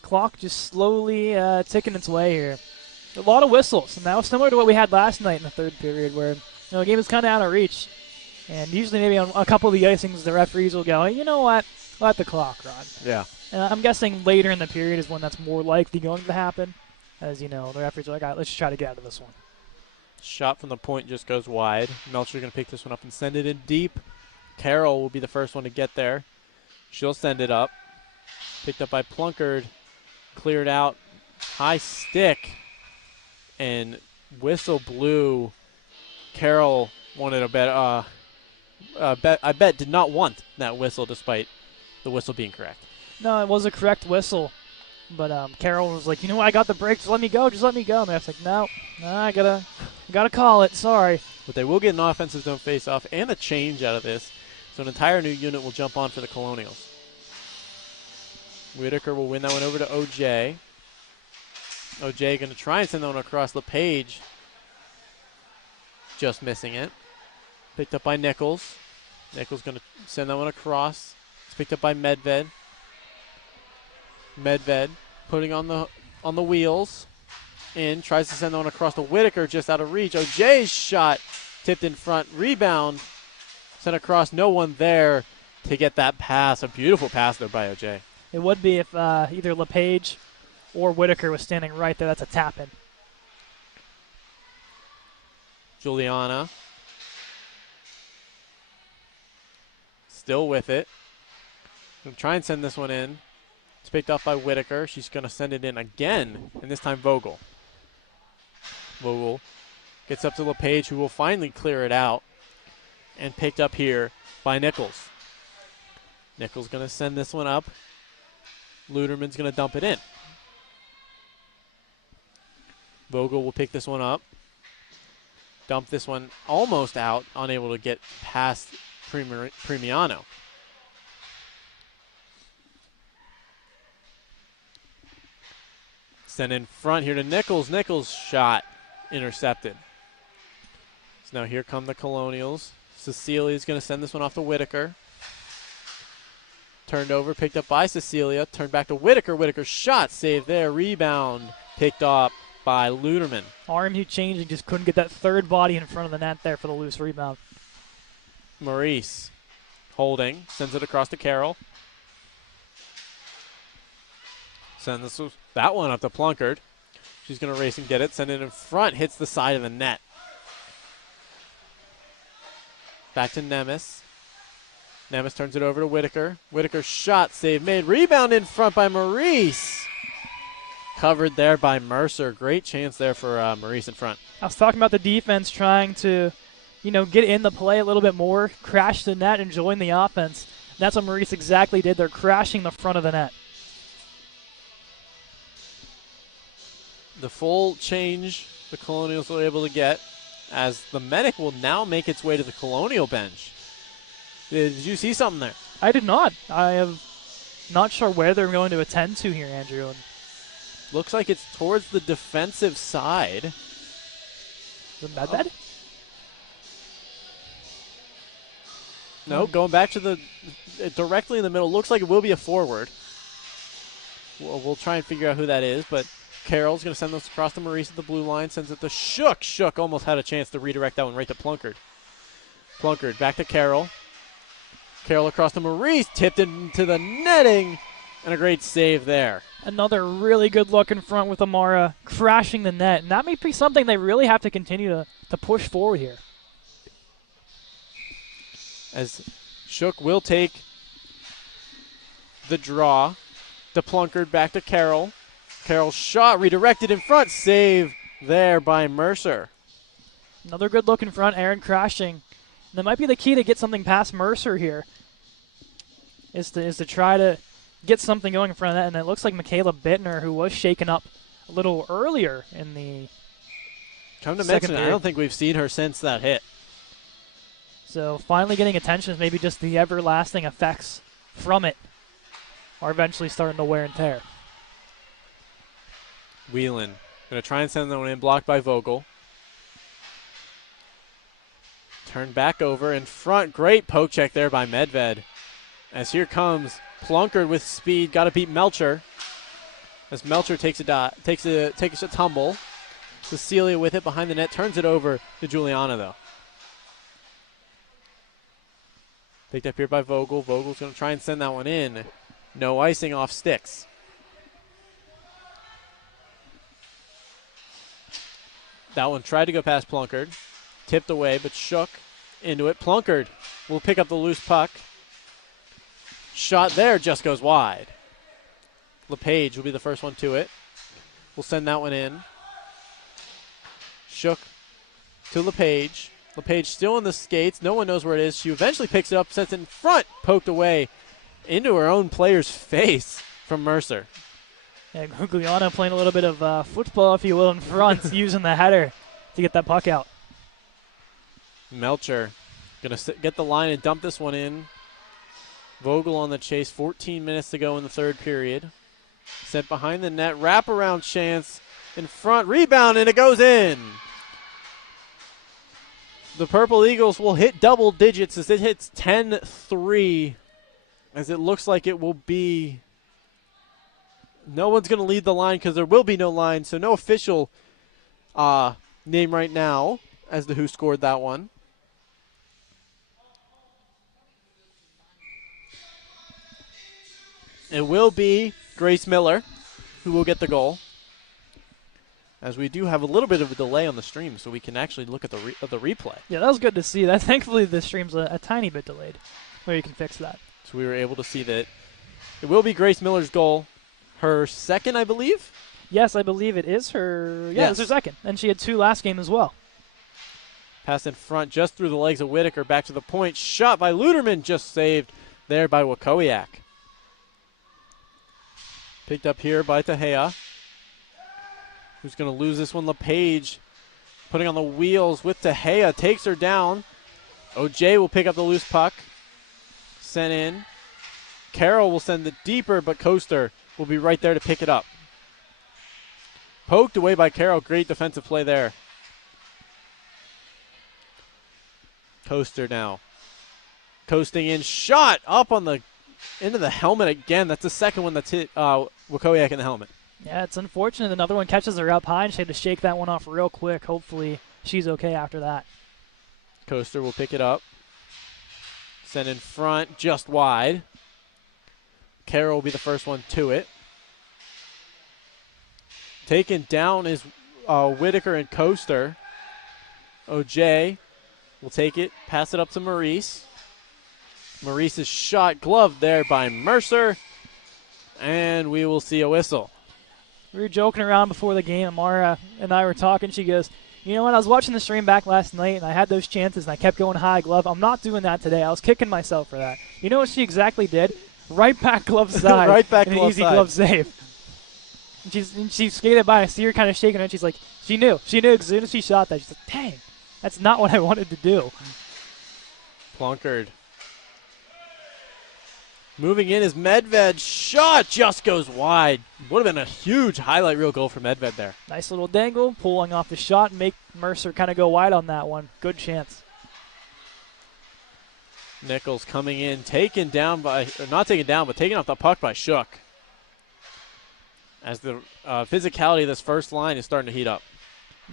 clock just slowly ticking its way here. A lot of whistles, and that was similar to what we had last night in the third period where the game is kind of out of reach. And usually maybe on a couple of the icings, the referees will go, hey, you know what, let the clock run. Yeah. And I'm guessing later in the period is when that's more likely going to happen. As the referees are like, all right, let's just try to get out of this one. Shot from the point just goes wide. Melcher going to pick this one up and send it in deep. Carroll will be the first one to get there. She'll send it up. Picked up by Plunkard. Cleared out. High stick. And whistle blew. Carroll wanted a bet. I bet did not want that whistle despite the whistle being correct. No, it was a correct whistle. But Carroll was like, you know what, I got the break, just let me go. And the ref's like, no, I gotta call it, sorry. But they will get an offensive zone face-off and a change out of this. So an entire new unit will jump on for the Colonials. Whitaker will win that one over to OJ. OJ going to try and send that one across LePage. Just missing it. Picked up by Nichols. Nichols going to send that one across. It's picked up by Medved. Medved putting on the wheels. And tries to send that one across to Whitaker, just out of reach. OJ's shot tipped in front. Rebound. Sent across. No one there to get that pass. A beautiful pass there by OJ. It would be if either LePage or Whitaker was standing right there. That's a tap-in. Juliana. Still with it. Gonna try and send this one in. It's picked up by Whitaker. She's going to send it in again, and this time Vogel. Vogel gets up to LePage, who will finally clear it out. And picked up here by Nichols. Nichols going to send this one up. Luderman's going to dump it in. Vogel will pick this one up. Dump this one almost out, unable to get past Premiano. Send in front here to Nichols. Nichols' shot intercepted. So now here come the Colonials. Cecilia's going to send this one off to Whitaker. Turned over, picked up by Cecilia. Turned back to Whitaker. Whitaker's shot saved there. Rebound picked up by Luderman. RMU changing, just couldn't get that third body in front of the net there for the loose rebound. Maurice holding, sends it across to Carroll. Send that one up to Plunkard. She's going to race and get it. Send it in front, hits the side of the net. Back to Nemes. Nemes turns it over to Whitaker. Whitaker's shot, save made. Rebound in front by Maurice. Covered there by Mercer. Great chance there for Maurice in front. I was talking about the defense trying to, get in the play a little bit more, crash the net and join the offense. That's what Maurice exactly did. They're crashing the front of the net. The full change the Colonials were able to get, as the medic will now make its way to the Colonial bench. Did you see something there? I did not. I am not sure where they're going to attend to here, Andrew. Looks like it's towards the defensive side. The Medved? No, going back to the directly in the middle. Looks like it will be a forward. We'll try and figure out who that is, but Carroll's going to send this across to Maurice at the blue line. Sends it to Shook. Shook almost had a chance to redirect that one right to Plunkard. Plunkard back to Carroll. Carroll across to Maurice. Tipped into the netting. And a great save there. Another really good look in front with Amara crashing the net. And that may be something they really have to continue to push forward here. As Shook will take the draw. To Plunkard, back to Carroll. Carroll's shot redirected in front. Save there by Mercer. Another good look in front. Aaron crashing. And that might be the key to get something past Mercer here. Is to try to get something going in front of that. And it looks like Michaela Bittner, who was shaken up a little earlier in the Come to mention it, I don't think we've seen her since that hit. So finally getting attention is maybe just the everlasting effects from it are eventually starting to wear and tear. Whelan going to try and send that one in, blocked by Vogel. Turn back over in front. Great poke check there by Medved. As here comes Plunkard with speed. Got to beat Melcher. As Melcher takes a tumble. Cecilia with it behind the net. Turns it over to Juliana, though. Picked up here by Vogel. Vogel's going to try and send that one in. No icing off sticks. That one tried to go past Plunkard. Tipped away, but Shook into it. Plunkard will pick up the loose puck. Shot there just goes wide. LePage will be the first one to it. We'll send that one in. Shook to LePage. LePage still in the skates. No one knows where it is. She eventually picks it up, sets it in front, poked away into her own player's face from Mercer. Yeah, Gugliano playing a little bit of football, if you will, in front, using the header to get that puck out. Melcher going to get the line and dump this one in. Vogel on the chase, 14 minutes to go in the third period. Sent behind the net, wraparound chance in front, rebound, and it goes in. The Purple Eagles will hit double digits as it hits 10-3, as it looks like it will be. No one's going to lead the line because there will be no line, so no official name right now as to who scored that one. It will be Grace Miller who will get the goal, as we do have a little bit of a delay on the stream, so we can actually look at the replay. Yeah, that was good to see. That thankfully the stream's a tiny bit delayed, where you can fix that. So we were able to see that it will be Grace Miller's goal, her second, I believe. Yes, I believe it is her. Yeah, Yes. it's her second, and she had 2 last game as well. Pass in front, just through the legs of Whitaker, back to the point. Shot by Luderman, just saved there by Wakowiak. Picked up here by Tahea, who's going to lose this one. LePage putting on the wheels with Tahea, takes her down. OJ will pick up the loose puck. Sent in. Carroll will send it deeper, but Coaster will be right there to pick it up. Poked away by Carroll. Great defensive play there. Coaster now. Coasting in. Shot up on the into the helmet again. That's the second one that's hit Wakowiak in the helmet. Yeah, it's unfortunate. Another one catches her up high, and she had to shake that one off real quick. Hopefully she's okay after that. Coaster will pick it up. Send in front, just wide. Carroll will be the first one to it. Taken down is Whitaker and Coaster. OJ will take it, pass it up to Maurice. Maurice's shot gloved there by Mercer. And we will see a whistle. We were joking around before the game. Amara and I were talking. She goes, you know what, I was watching the stream back last night, and I had those chances, and I kept going high glove. I'm not doing that today. I was kicking myself for that. You know what she exactly did? Right back glove side. Right back and glove an easy side. glove save. And she skated by. I see her kind of shaking her, and she's like, she knew. She knew as soon as she shot that. She's like, dang, that's not what I wanted to do. Plunkard. Moving in is Medved. Shot just goes wide. Would have been a huge highlight reel goal for Medved there. Nice little dangle, pulling off the shot, and make Mercer kind of go wide on that one. Good chance. Nichols coming in, taken down by, or not taken down, but taken off the puck by Shook. As the physicality of this first line is starting to heat up.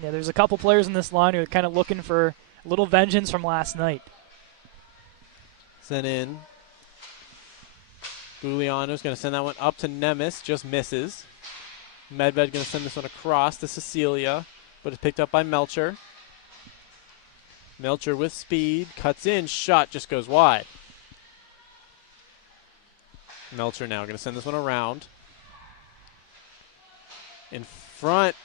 Yeah, there's a couple players in this line who are kind of looking for a little vengeance from last night. Sent in. Gugliano's going to send that one up to Nemes, just misses. Medved going to send this one across to Cecilia, but it's picked up by Melcher. Melcher with speed, cuts in, shot just goes wide. Melcher now going to send this one around. In front,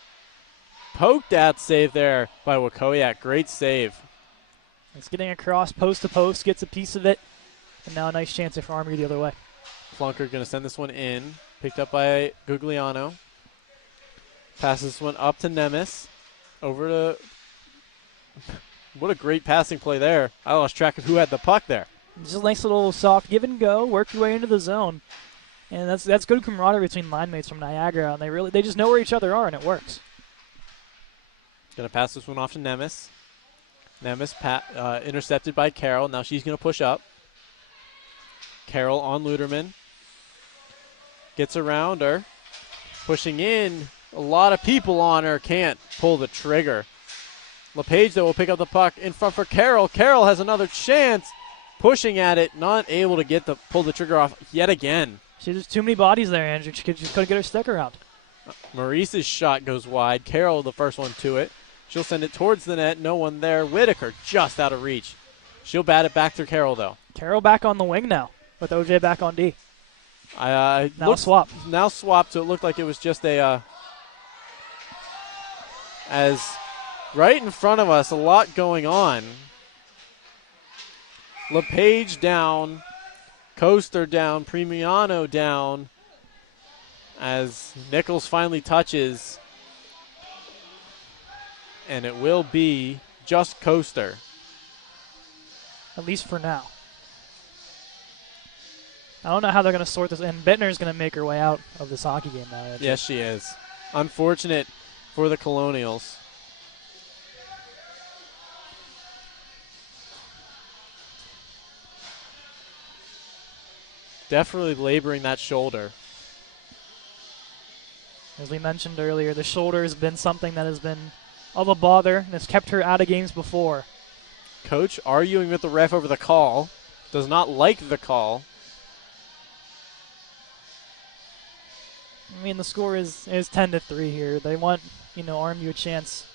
poked at, save there by Wakowiak. Great save. It's getting across post to post, gets a piece of it, and now a nice chance for RMU the other way. Plunkard going to send this one in. Picked up by Gugliano. Passes this one up to Nemes. Over to... What a great passing play there. I lost track of who had the puck there. Just a nice little soft give and go, work your way into the zone. And that's good camaraderie between line mates from Niagara. And they just know where each other are, and it works. Going to pass this one off to Nemes. Nemes intercepted by Carroll. Now she's going to push up. Carroll on Luderman. Gets around her. Pushing in. A lot of people on her. Can't pull the trigger. LePage, though, will pick up the puck in front for Carroll. Carroll has another chance. Pushing at it. Not able to pull the trigger off yet again. There's too many bodies there, Andrew. She just couldn't get her stick around. Maurice's shot goes wide. Carroll, the first one to it. She'll send it towards the net. No one there. Whitaker just out of reach. She'll bat it back to Carroll, though. Carroll back on the wing now. with OJ back on D. Now swap. Now swap, so it looked like it was just a as right in front of us, a lot going on. LePage down, Coaster down, Premiano down, as Nichols finally touches, and it will be just Coaster. At least for now. I don't know how they're going to sort this, and Bittner's going to make her way out of this hockey game now. Yes, she is. Unfortunate for the Colonials. Definitely laboring that shoulder. As we mentioned earlier, the shoulder has been something that has been of a bother and has kept her out of games before. Coach arguing with the ref over the call. Does not like the call. I mean, the score is 10-3 here. They want, RMU a chance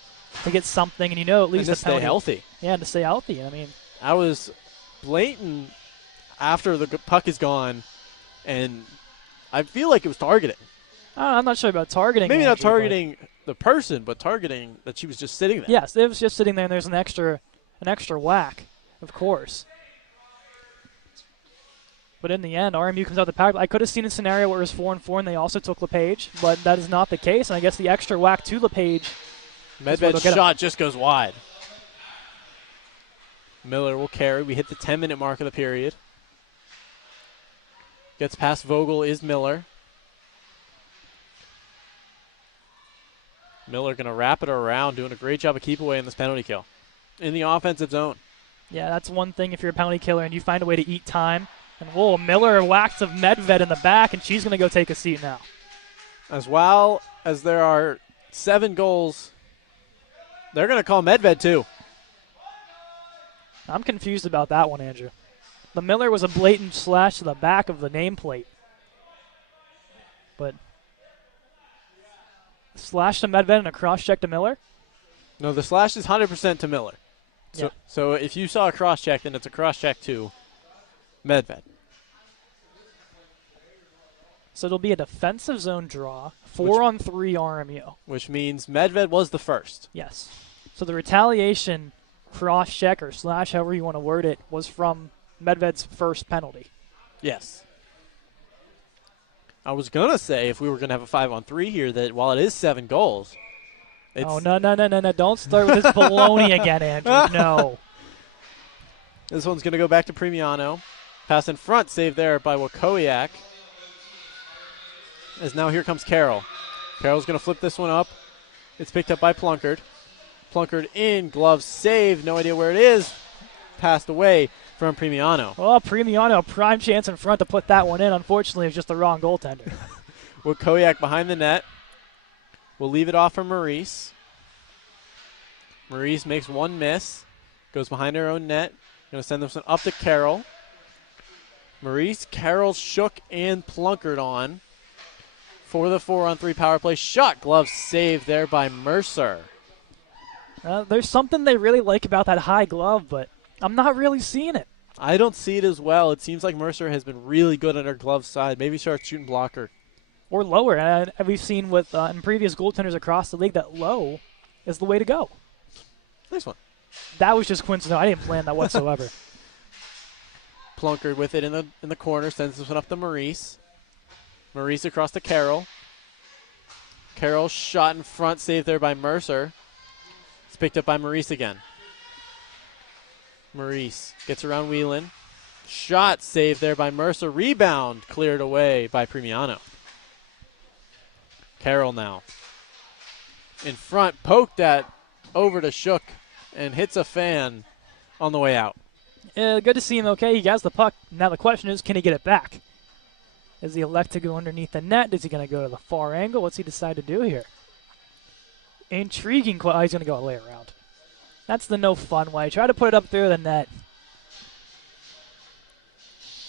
to get something, and at least and to stay healthy. Yeah, to stay healthy. I mean, I was blatant after the puck is gone, and I feel like it was targeting. I'm not sure about targeting. Maybe not targeting the person, but targeting that she was just sitting there. Yes, it was just sitting there, and there's an extra whack, of course. But in the end, RMU comes out the power play. I could have seen a scenario where it was 4-4 and they also took LePage, but that is not the case. And I guess the extra whack to LePage. Medved's shot just goes wide. Miller will carry. We hit the 10-minute mark of the period. Gets past Vogel is Miller. Miller going to wrap it around, doing a great job of keep away in this penalty kill. In the offensive zone. Yeah, that's one thing if you're a penalty killer and you find a way to eat time. And Miller whacks of Medved in the back, and she's going to go take a seat now. As well as there are 7 goals, they're going to call Medved too. I'm confused about that one, Andrew. The Miller was a blatant slash to the back of the nameplate. But slash to Medved and a cross-check to Miller? No, the slash is 100% to Miller. So if you saw a cross-check, then it's a cross-check to Medved. So it'll be a defensive zone draw, 4-on-3 RMU. Which means Medved was the first. Yes. So the retaliation cross-check or slash, however you want to word it, was from Medved's first penalty. Yes. I was going to say if we were going to have a 5-on-3 here that while it is 7 goals. Oh, no. Don't start with this baloney again, Andrew. No. This one's going to go back to Premiano. Pass in front, saved there by Wakowiak. As now here comes Carroll. Carroll's going to flip this one up. It's picked up by Plunkard. Plunkard in, glove save, no idea where it is. Passed away from Premiano. Well, Premiano, prime chance in front to put that one in. Unfortunately, it was just the wrong goaltender. Wakowiak behind the net. We'll leave it off for Maurice. Maurice makes one miss. Goes behind her own net. Going to send this one up to Carroll. Maurice, Carroll, Shook, and Plunkard on for the 4-on-3 power play. Shot, glove saved there by Mercer. There's something they really like about that high glove, but I'm not really seeing it. I don't see it as well. It seems like Mercer has been really good on her glove side. Maybe start shooting blocker. Or lower. And we've seen with in previous goaltenders across the league that low is the way to go. Nice one. That was just coincidental. I didn't plan that whatsoever. Plunkard with it in the corner, sends this one up to Maurice. Maurice across to Carroll. Carroll shot in front, saved there by Mercer. It's picked up by Maurice again. Maurice gets around Whelan. Shot saved there by Mercer. Rebound cleared away by Premiano. Carroll now. In front, poked at over to Shook and hits a fan on the way out. Good to see him okay. He has the puck. Now the question is, can he get it back? Does he elect to go underneath the net? Is he going to go to the far angle? What's he decide to do here? Intriguing. He's going to go lay around. That's the no fun way. Try to put it up through the net.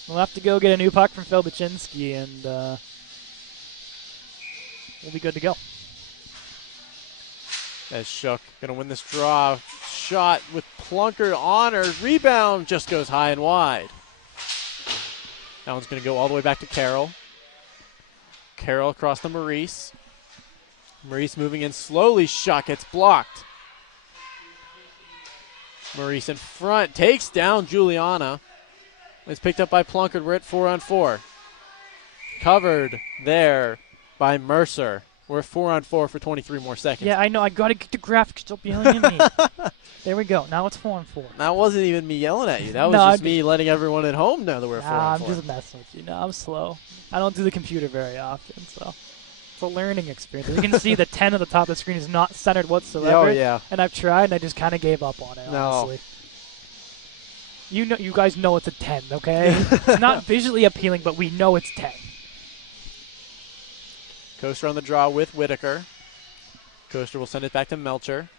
We'll have to go get a new puck from Phil Baczynski, and we'll be good to go. As Shook going to win this draw. Shot with Plunkard on her. Rebound just goes high and wide. That one's going to go all the way back to Carroll. Carroll across to Maurice. Maurice moving in slowly. Shot gets blocked. Maurice in front. Takes down Juliana. It's picked up by Plunkard. We're at 4-on-4. Covered there by Mercer. We're at 4-on-4 for 23 more seconds. Yeah, I know. I got to get the graphics. Stop yelling at me. There we go. Now it's 4-on-4. That wasn't even me yelling at you. That was just me letting everyone at home know that we're 4-on-4. I'm just messing with you. No, I'm slow. I don't do the computer very often, so it's a learning experience. You can see the 10 at the top of the screen is not centered whatsoever. Oh, yeah. And I've tried, and I just kind of gave up on it, honestly. You guys know it's a 10, okay? It's not visually appealing, but we know it's 10. Coaster on the draw with Whitaker. Coaster will send it back to Melcher.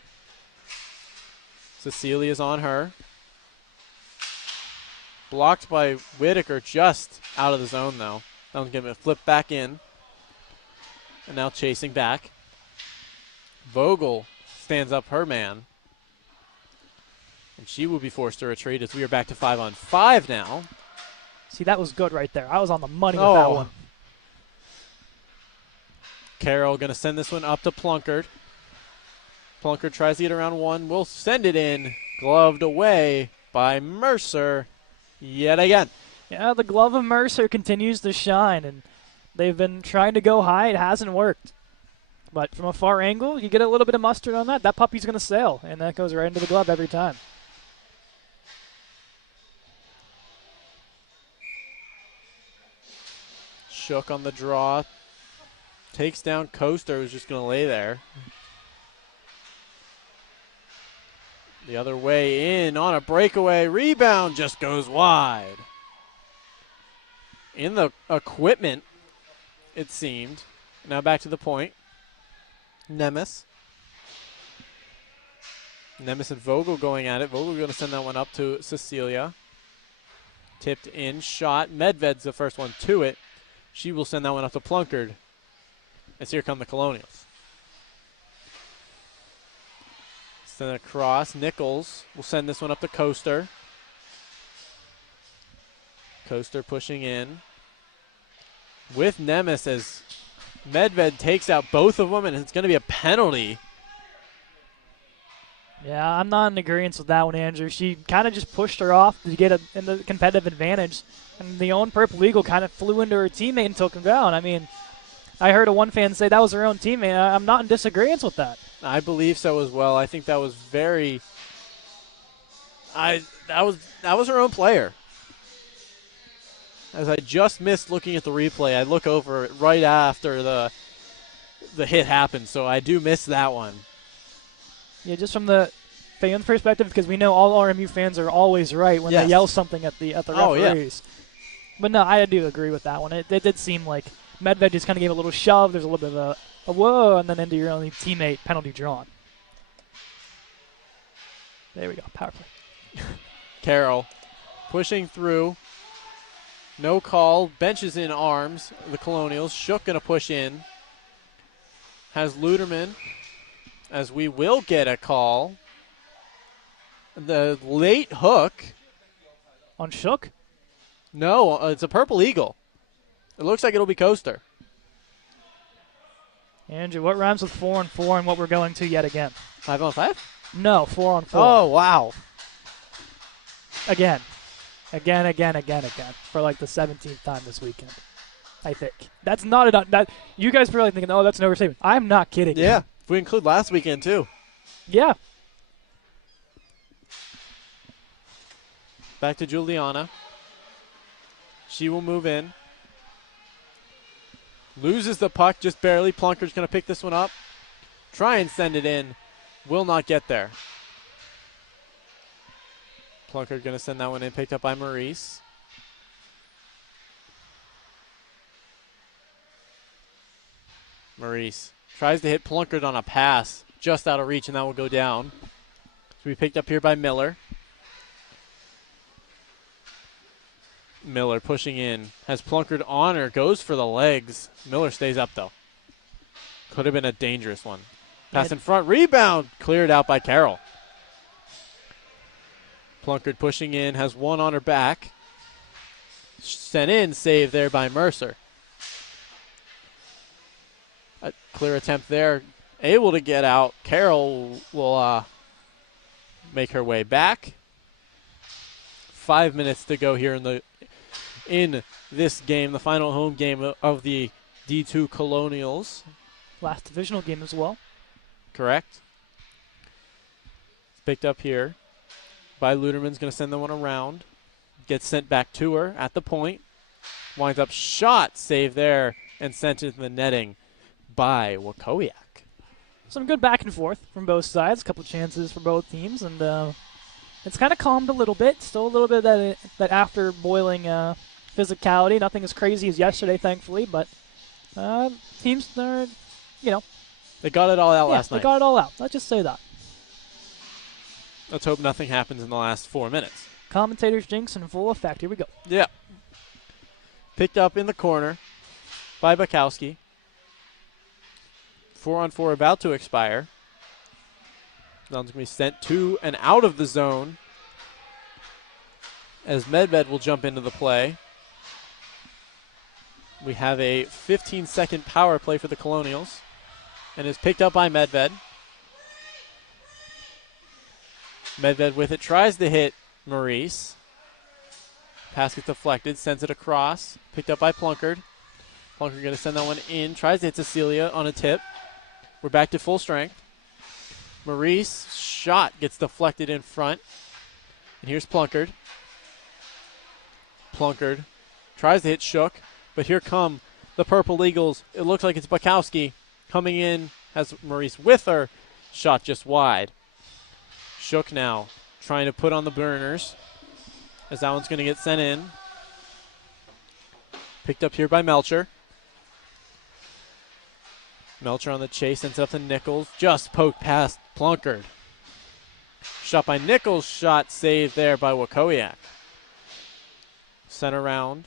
Cecilia's on her. Blocked by Whitaker, just out of the zone, though. That one's going to flip back in. And now chasing back. Vogel stands up her man. And she will be forced to retreat as we are back to 5-on-5 now. See, that was good right there. I was on the money with that one. Carroll going to send this one up to Plunkard. Plunkard tries to get around one. Will send it in. Gloved away by Mercer yet again. Yeah, the glove of Mercer continues to shine, and they've been trying to go high. It hasn't worked. But from a far angle, you get a little bit of mustard on that. That puppy's going to sail, and that goes right into the glove every time. Shook on the draw. Takes down Coaster, who's just going to lay there. The other way in on a breakaway. Rebound just goes wide. In the equipment, it seemed. Now back to the point. Nemes. Nemes and Vogel going at it. Vogel going to send that one up to Cecilia. Tipped in, shot. Medved's the first one to it. She will send that one up to Plunkard. As here come the Colonials. Send it across. Nichols will send this one up to Coaster. Coaster pushing in. With Nemes as Medved takes out both of them, and it's going to be a penalty. Yeah, I'm not in agreement with that one, Andrew. She kind of just pushed her off to get a competitive advantage, and the own Purple Eagle kind of flew into her teammate and took him down. I mean, I heard one fan say that was her own teammate. I'm not in disagreement with that. I believe so as well. I think that was very. That was her own player. As I just missed looking at the replay, I look over it right after the hit happened, so I do miss that one. Yeah, just from the fan perspective, because we know all RMU fans are always right when they yell something at the referees. Oh, yeah. But no, I do agree with that one. It did seem like Medved just kind of gave a little shove. There's a little bit of a whoa, and then into your only teammate, penalty drawn. There we go, power play. Carroll pushing through. No call. Benches in arms. The Colonials. Shook going to push in. Has Luderman. As we will get a call. The late hook. On Shook? No, it's a Purple Eagle. It looks like it'll be Coaster. Andrew, what rhymes with 4-on-4 and what we're going to yet again? 5-on-5? No, 4-on-4. Oh, wow. Again. Again. For like the 17th time this weekend, I think. That's not that. You guys are probably thinking, oh, that's an overstatement. I'm not kidding. Yeah, if we include last weekend, too. Yeah. Back to Juliana. She will move in. Loses the puck just barely. Plunkard's going to pick this one up. Try and send it in. Will not get there. Plunkard going to send that one in. Picked up by Maurice. Maurice tries to hit Plunkard on a pass. Just out of reach, and that will go down. So we picked up here by Miller. Miller pushing in. Has Plunkard on her. Goes for the legs. Miller stays up, though. Could have been a dangerous one. Pass in front. Rebound. Cleared out by Carroll. Plunkard pushing in. Has one on her back. Sent in, save there by Mercer. A clear attempt there. Able to get out. Carroll will make her way back. 5 minutes to go here in this game, the final home game of the D2 Colonials. Last divisional game as well. Correct. It's picked up here by Luderman's going to send the one around. Gets sent back to her at the point. Winds up shot, save there, and sent into the netting by Wakowiak. Some good back and forth from both sides. A couple chances for both teams, and it's kind of calmed a little bit. Still a little bit of that after boiling physicality. Nothing as crazy as yesterday, thankfully, but teams are, they got it all out last night. They got it all out. Let's just say that. Let's hope nothing happens in the last 4 minutes. Commentators jinx in full effect. Here we go. Yeah. Picked up in the corner by Bukowski. 4-on-4 about to expire. Zone's going to be sent to and out of the zone as Medved will jump into the play. We have a 15-second power play for the Colonials and is picked up by Medved. Medved with it, tries to hit Maurice. Pass gets deflected, sends it across. Picked up by Plunkard. Plunkard going to send that one in. Tries to hit Cecilia on a tip. We're back to full strength. Maurice, shot gets deflected in front. And here's Plunkard. Plunkard tries to hit Shook, but here come the Purple Eagles. It looks like it's Bukowski coming in, has Maurice with her. Shot just wide. Shook now trying to put on the burners as that one's going to get sent in. Picked up here by Melcher. Melcher on the chase, sends it up to Nichols. Just poked past Plunkard. Shot by Nichols, shot saved there by Wakowiak. Sent around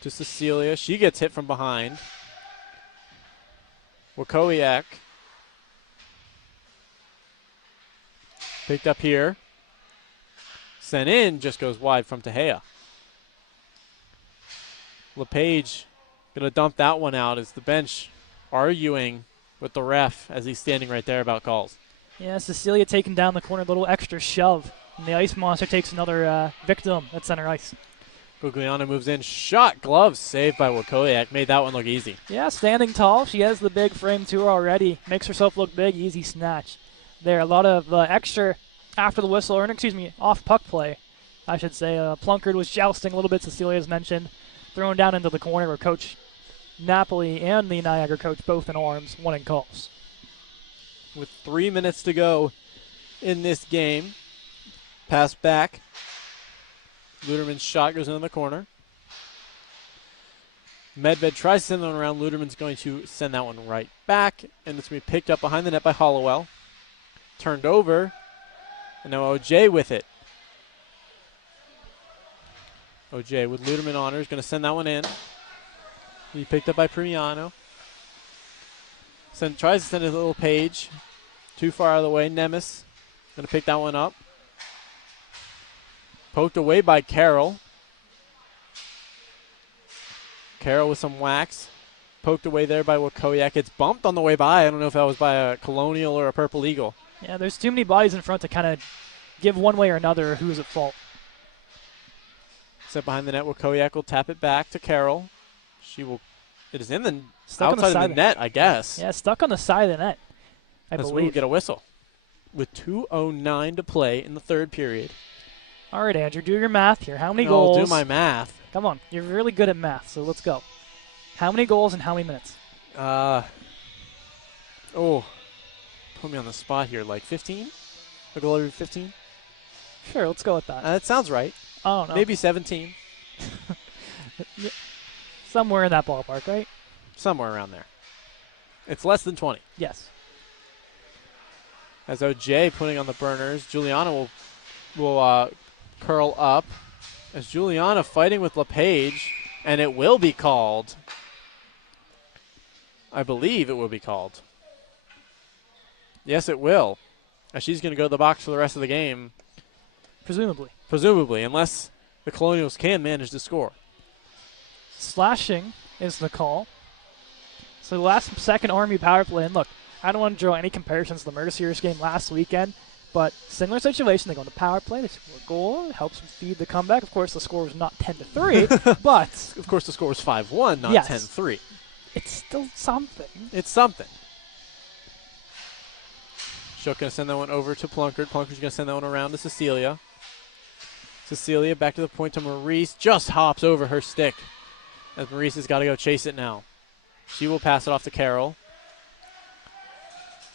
to Cecilia. She gets hit from behind. Wakowiak. Picked up here. Sent in, just goes wide from Tehea. LePage going to dump that one out as the bench arguing with the ref as he's standing right there about calls. Yeah, Cecilia taking down the corner, a little extra shove. And the Ice Monster takes another victim at center ice. Gugliana moves in, shot, gloves, saved by Wakowiak. Made that one look easy. Yeah, standing tall. She has the big frame to her already. Makes herself look big, easy snatch. There, a lot of extra after the whistle, or off puck play, I should say. Plunkard was jousting a little bit, Cecilia has mentioned. Thrown down into the corner where Coach Napoli and the Niagara coach both in arms, wanting calls. With 3 minutes to go in this game. Pass back. Luderman's shot goes into the corner. Medved tries to send that one around. Luderman's going to send that one right back. And it's going to be picked up behind the net by Hollowell. Turned over. And now OJ with it. OJ with Luderman on her is going to send that one in. He picked up by Primiano. Tries to send it a little Page. Too far out of the way. Nemes going to pick that one up. Poked away by Carroll. Carroll with some wax. Poked away there by Wakowiak. It's bumped on the way by. I don't know if that was by a Colonial or a Purple Eagle. Yeah, there's too many bodies in front to kind of give one way or another who's at fault. Set behind the net. Wakowiak will tap it back to Carroll. It is in the stuck outside of the net, I guess. Yeah, stuck on the side of the net, I believe. We'll get a whistle. With 2:09 to play in the third period. All right, Andrew, do your math here. How many goals? I'll do my math. Come on, you're really good at math, so let's go. How many goals and how many minutes? Put me on the spot here. Like 15? A goal every 15? Sure, let's go with that. That sounds right. I don't know. Maybe 17. Somewhere in that ballpark, right? Somewhere around there. It's less than 20. Yes. As OJ putting on the burners, Juliana will curl up. As Juliana fighting with LePage, and it will be called. I believe it will be called. Yes, it will. As she's going to go to the box for the rest of the game. Presumably. Presumably, unless the Colonials can manage to score. slashing is the call. So the last second RMU power play, and look, I don't want to draw any comparisons to the Mercyhurst game last weekend, but similar situation. They go into power play, they score a goal, it helps them feed the comeback. Of course, the score was not 10-3, but Of course, the score was 5-1, not Yes. 10-3. it's still something. It's something. Shook going to send that one over to Plunkard. Plunkar's going to send that one around to Cecilia. Cecilia back to the point to Maurice. Just hops over her stick as Maurice has got to go chase it now. She will pass it off to Carol.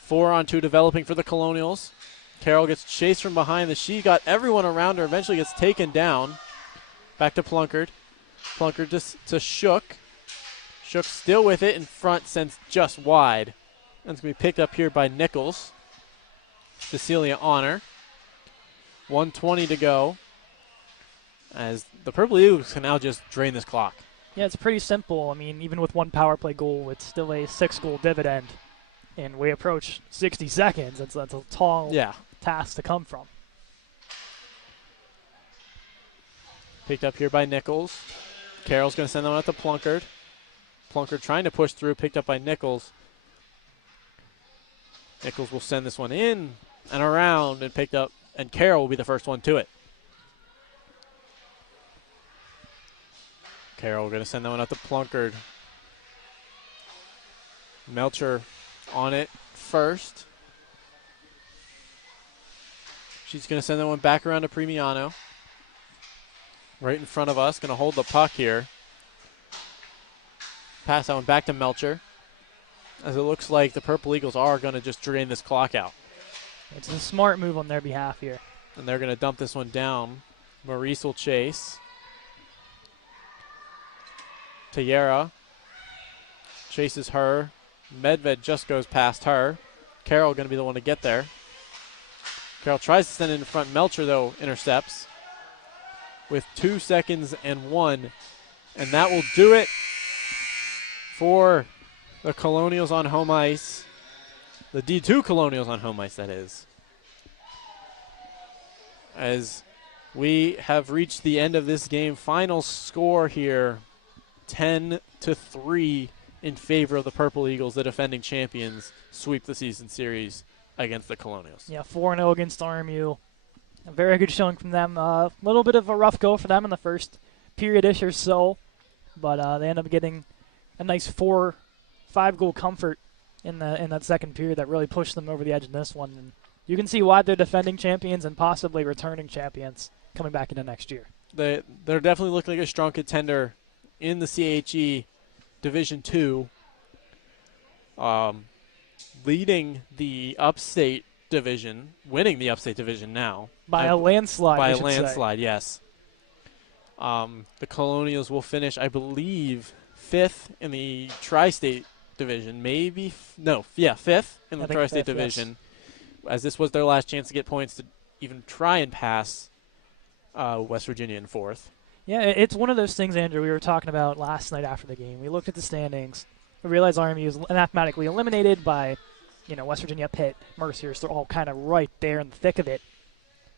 4-on-2 developing for the Colonials. Carol gets chased from behind. She got everyone around her. Eventually gets taken down. Back to Plunkard. Plunkard to Shook. Shook still with it in front, sends just wide. And it's going to be picked up here by Nichols. Cecilia Honor. 1:20 to go. As the Purple Eagles can now just drain this clock. Yeah, it's pretty simple. I mean, even with one power play goal, it's still a 6-goal dividend. And we approach 60 seconds. That's a tall task to come from. Picked up here by Nichols. Carroll's going to send that one out to Plunkard. Plunkard trying to push through, picked up by Nichols. Nichols will send this one in and around and picked up, and Carroll will be the first one to it. Carroll going to send that one out to Plunkard. Melcher on it first. She's going to send that one back around to Premiano. Right in front of us. Going to hold the puck here. Pass that one back to Melcher. As it looks like the Purple Eagles are going to just drain this clock out. It's a smart move on their behalf here. And they're going to dump this one down. Maurice will chase. Tayera chases her. Medved just goes past her. Carroll going to be the one to get there. Carroll tries to send it in front. Melcher, though, intercepts with 2 seconds and 1. And that will do it for the Colonials on home ice. The D2 Colonials on home ice, that is. As we have reached the end of this game. Final score here, 10-3 in favor of the Purple Eagles. The defending champions sweep the season series against the Colonials. Yeah, 4-0 against RMU. A very good showing from them. A little bit of a rough go for them in the first period-ish or so, but they end up getting a nice 4-5 goal comfort in that second period that really pushed them over the edge in this one. And you can see why they're defending champions and possibly returning champions coming back into next year. They're definitely looking like a strong contender in the CHE Division II, leading the Upstate Division, winning the Upstate Division now. By a landslide, By I a should landslide, yes. The Colonials will finish, I believe, 5th in the Tri-State Division. Fifth in the Tri-State Division, as this was their last chance to get points to even try and pass West Virginia in 4th. Yeah, it's one of those things, Andrew, we were talking about last night after the game. We looked at the standings. We realized RMU is mathematically eliminated by, West Virginia, Pitt, Mercyhurst. They're all kind of right there in the thick of it.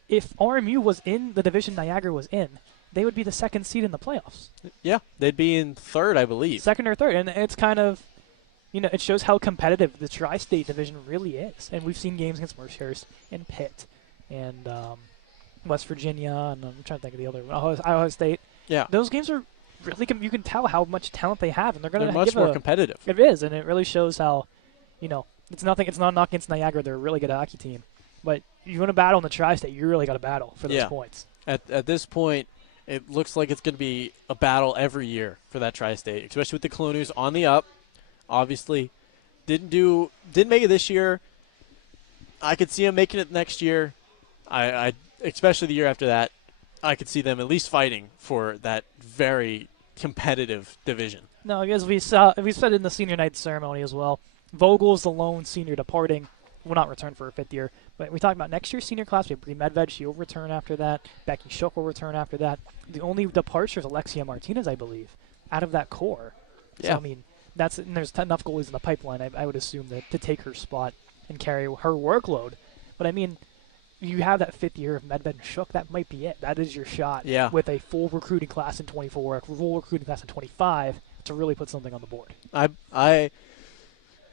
If RMU was in the division Niagara was in, they would be the second seed in the playoffs. Yeah, they'd be in 3rd, I believe. Second or 3rd, and it's kind of, it shows how competitive the Tri-State Division really is. And we've seen games against Mercyhurst and Pitt and West Virginia, and I'm trying to think of the other one, Ohio State. Yeah, those games are really. You can tell how much talent they have, and they're much more competitive. It is, and it really shows how, it's nothing. It's not a knock against Niagara. They're a really good hockey team, but you want to battle in the Tri-State, you really got to battle for those points. At this point, it looks like it's going to be a battle every year for that Tri-State, especially with the Colonials on the up. Obviously, didn't make it this year. I could see them making it next year. I especially the year after that, I could see them at least fighting for that very competitive division. No, as we said in the senior night ceremony as well, Vogel's the lone senior departing, will not return for a 5th year. But we talked about next year's senior class. We have Bree Medved, she will return after that. Becky Shook will return after that. The only departure is Alexia Martinez, I believe, out of that core. Yeah. So, I mean, there's enough goalies in the pipeline, I would assume, to take her spot and carry her workload. But, I mean, you have that 5th year of Medved and Shook, that might be it. That is your shot with a full recruiting class in 24, a full recruiting class in 25 to really put something on the board.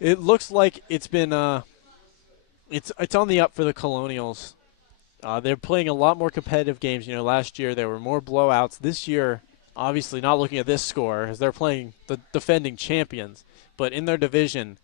It looks like it's been it's on the up for the Colonials. They're playing a lot more competitive games. Last year there were more blowouts. This year, obviously not looking at this score, as they're playing the defending champions, but in their division,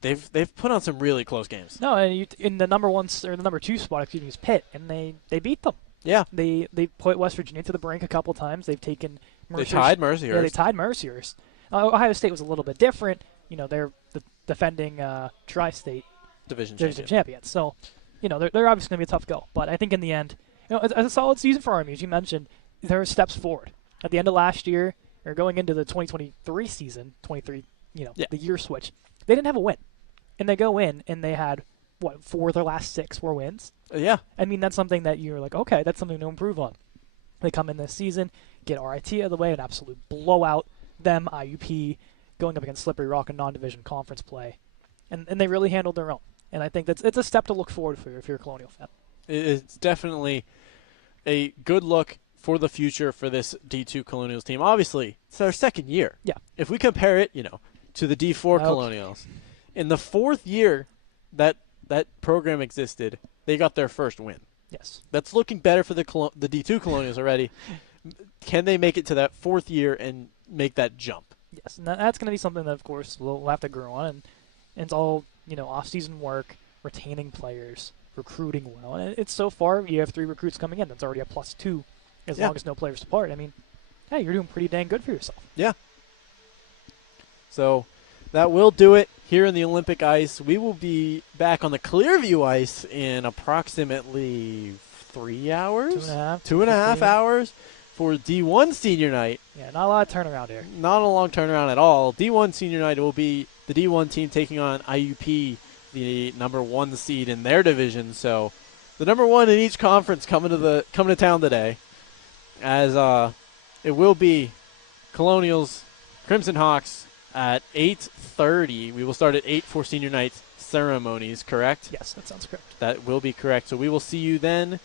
they've put on some really close games. No, and in the number 1 or the number 2 spot, is Pitt, and they beat them. Yeah, they put West Virginia to the brink a couple times. They've taken Mercyhurst. They tied Mercyhurst. Yeah, they tied Mercyhurst. Ohio State was a little bit different. They're the defending tri-state division champions. So, they're obviously going to be a tough go. But I think in the end, it's a solid season for RMU. As you mentioned, there are steps forward. At the end of last year, or going into the 2023 season, the year switch, they didn't have a win. And they go in, and they had, 4 of their last 6 were wins? Yeah. I mean, that's something that you're like, okay, that's something to improve on. They come in this season, get RIT out of the way, an absolute blowout. Them, IUP, going up against Slippery Rock in non-division conference play. And they really handled their own. And I think it's a step to look forward for if you're a Colonial fan. It's definitely a good look for the future for this D2 Colonials team. Obviously, it's their 2nd year. Yeah. If we compare it, to the D4 Colonials, in the 4th year that program existed, they got their first win. Yes. That's looking better for the D2 Colonials already. Can they make it to that 4th year and make that jump? Yes, and that's going to be something that, of course, we'll have to grow on. And it's all, off-season work, retaining players, recruiting well. And it's so far, you have 3 recruits coming in. That's already a +2 as long as no players depart. I mean, yeah, you're doing pretty dang good for yourself. Yeah. So that will do it here in the Olympic ice. We will be back on the Clearview ice in approximately 3 hours? 2.5. 2.5 hours for D1 Senior Night. Yeah, not a lot of turnaround here. Not a long turnaround at all. D1 Senior Night will be the D1 team taking on IUP, the number 1 seed in their division. So the number 1 in each conference coming to town today, as it will be Colonials Crimson Hawks at 8:30. We will start at 8 for Senior Night ceremonies, correct? Yes, that sounds correct. That will be correct. So we will see you then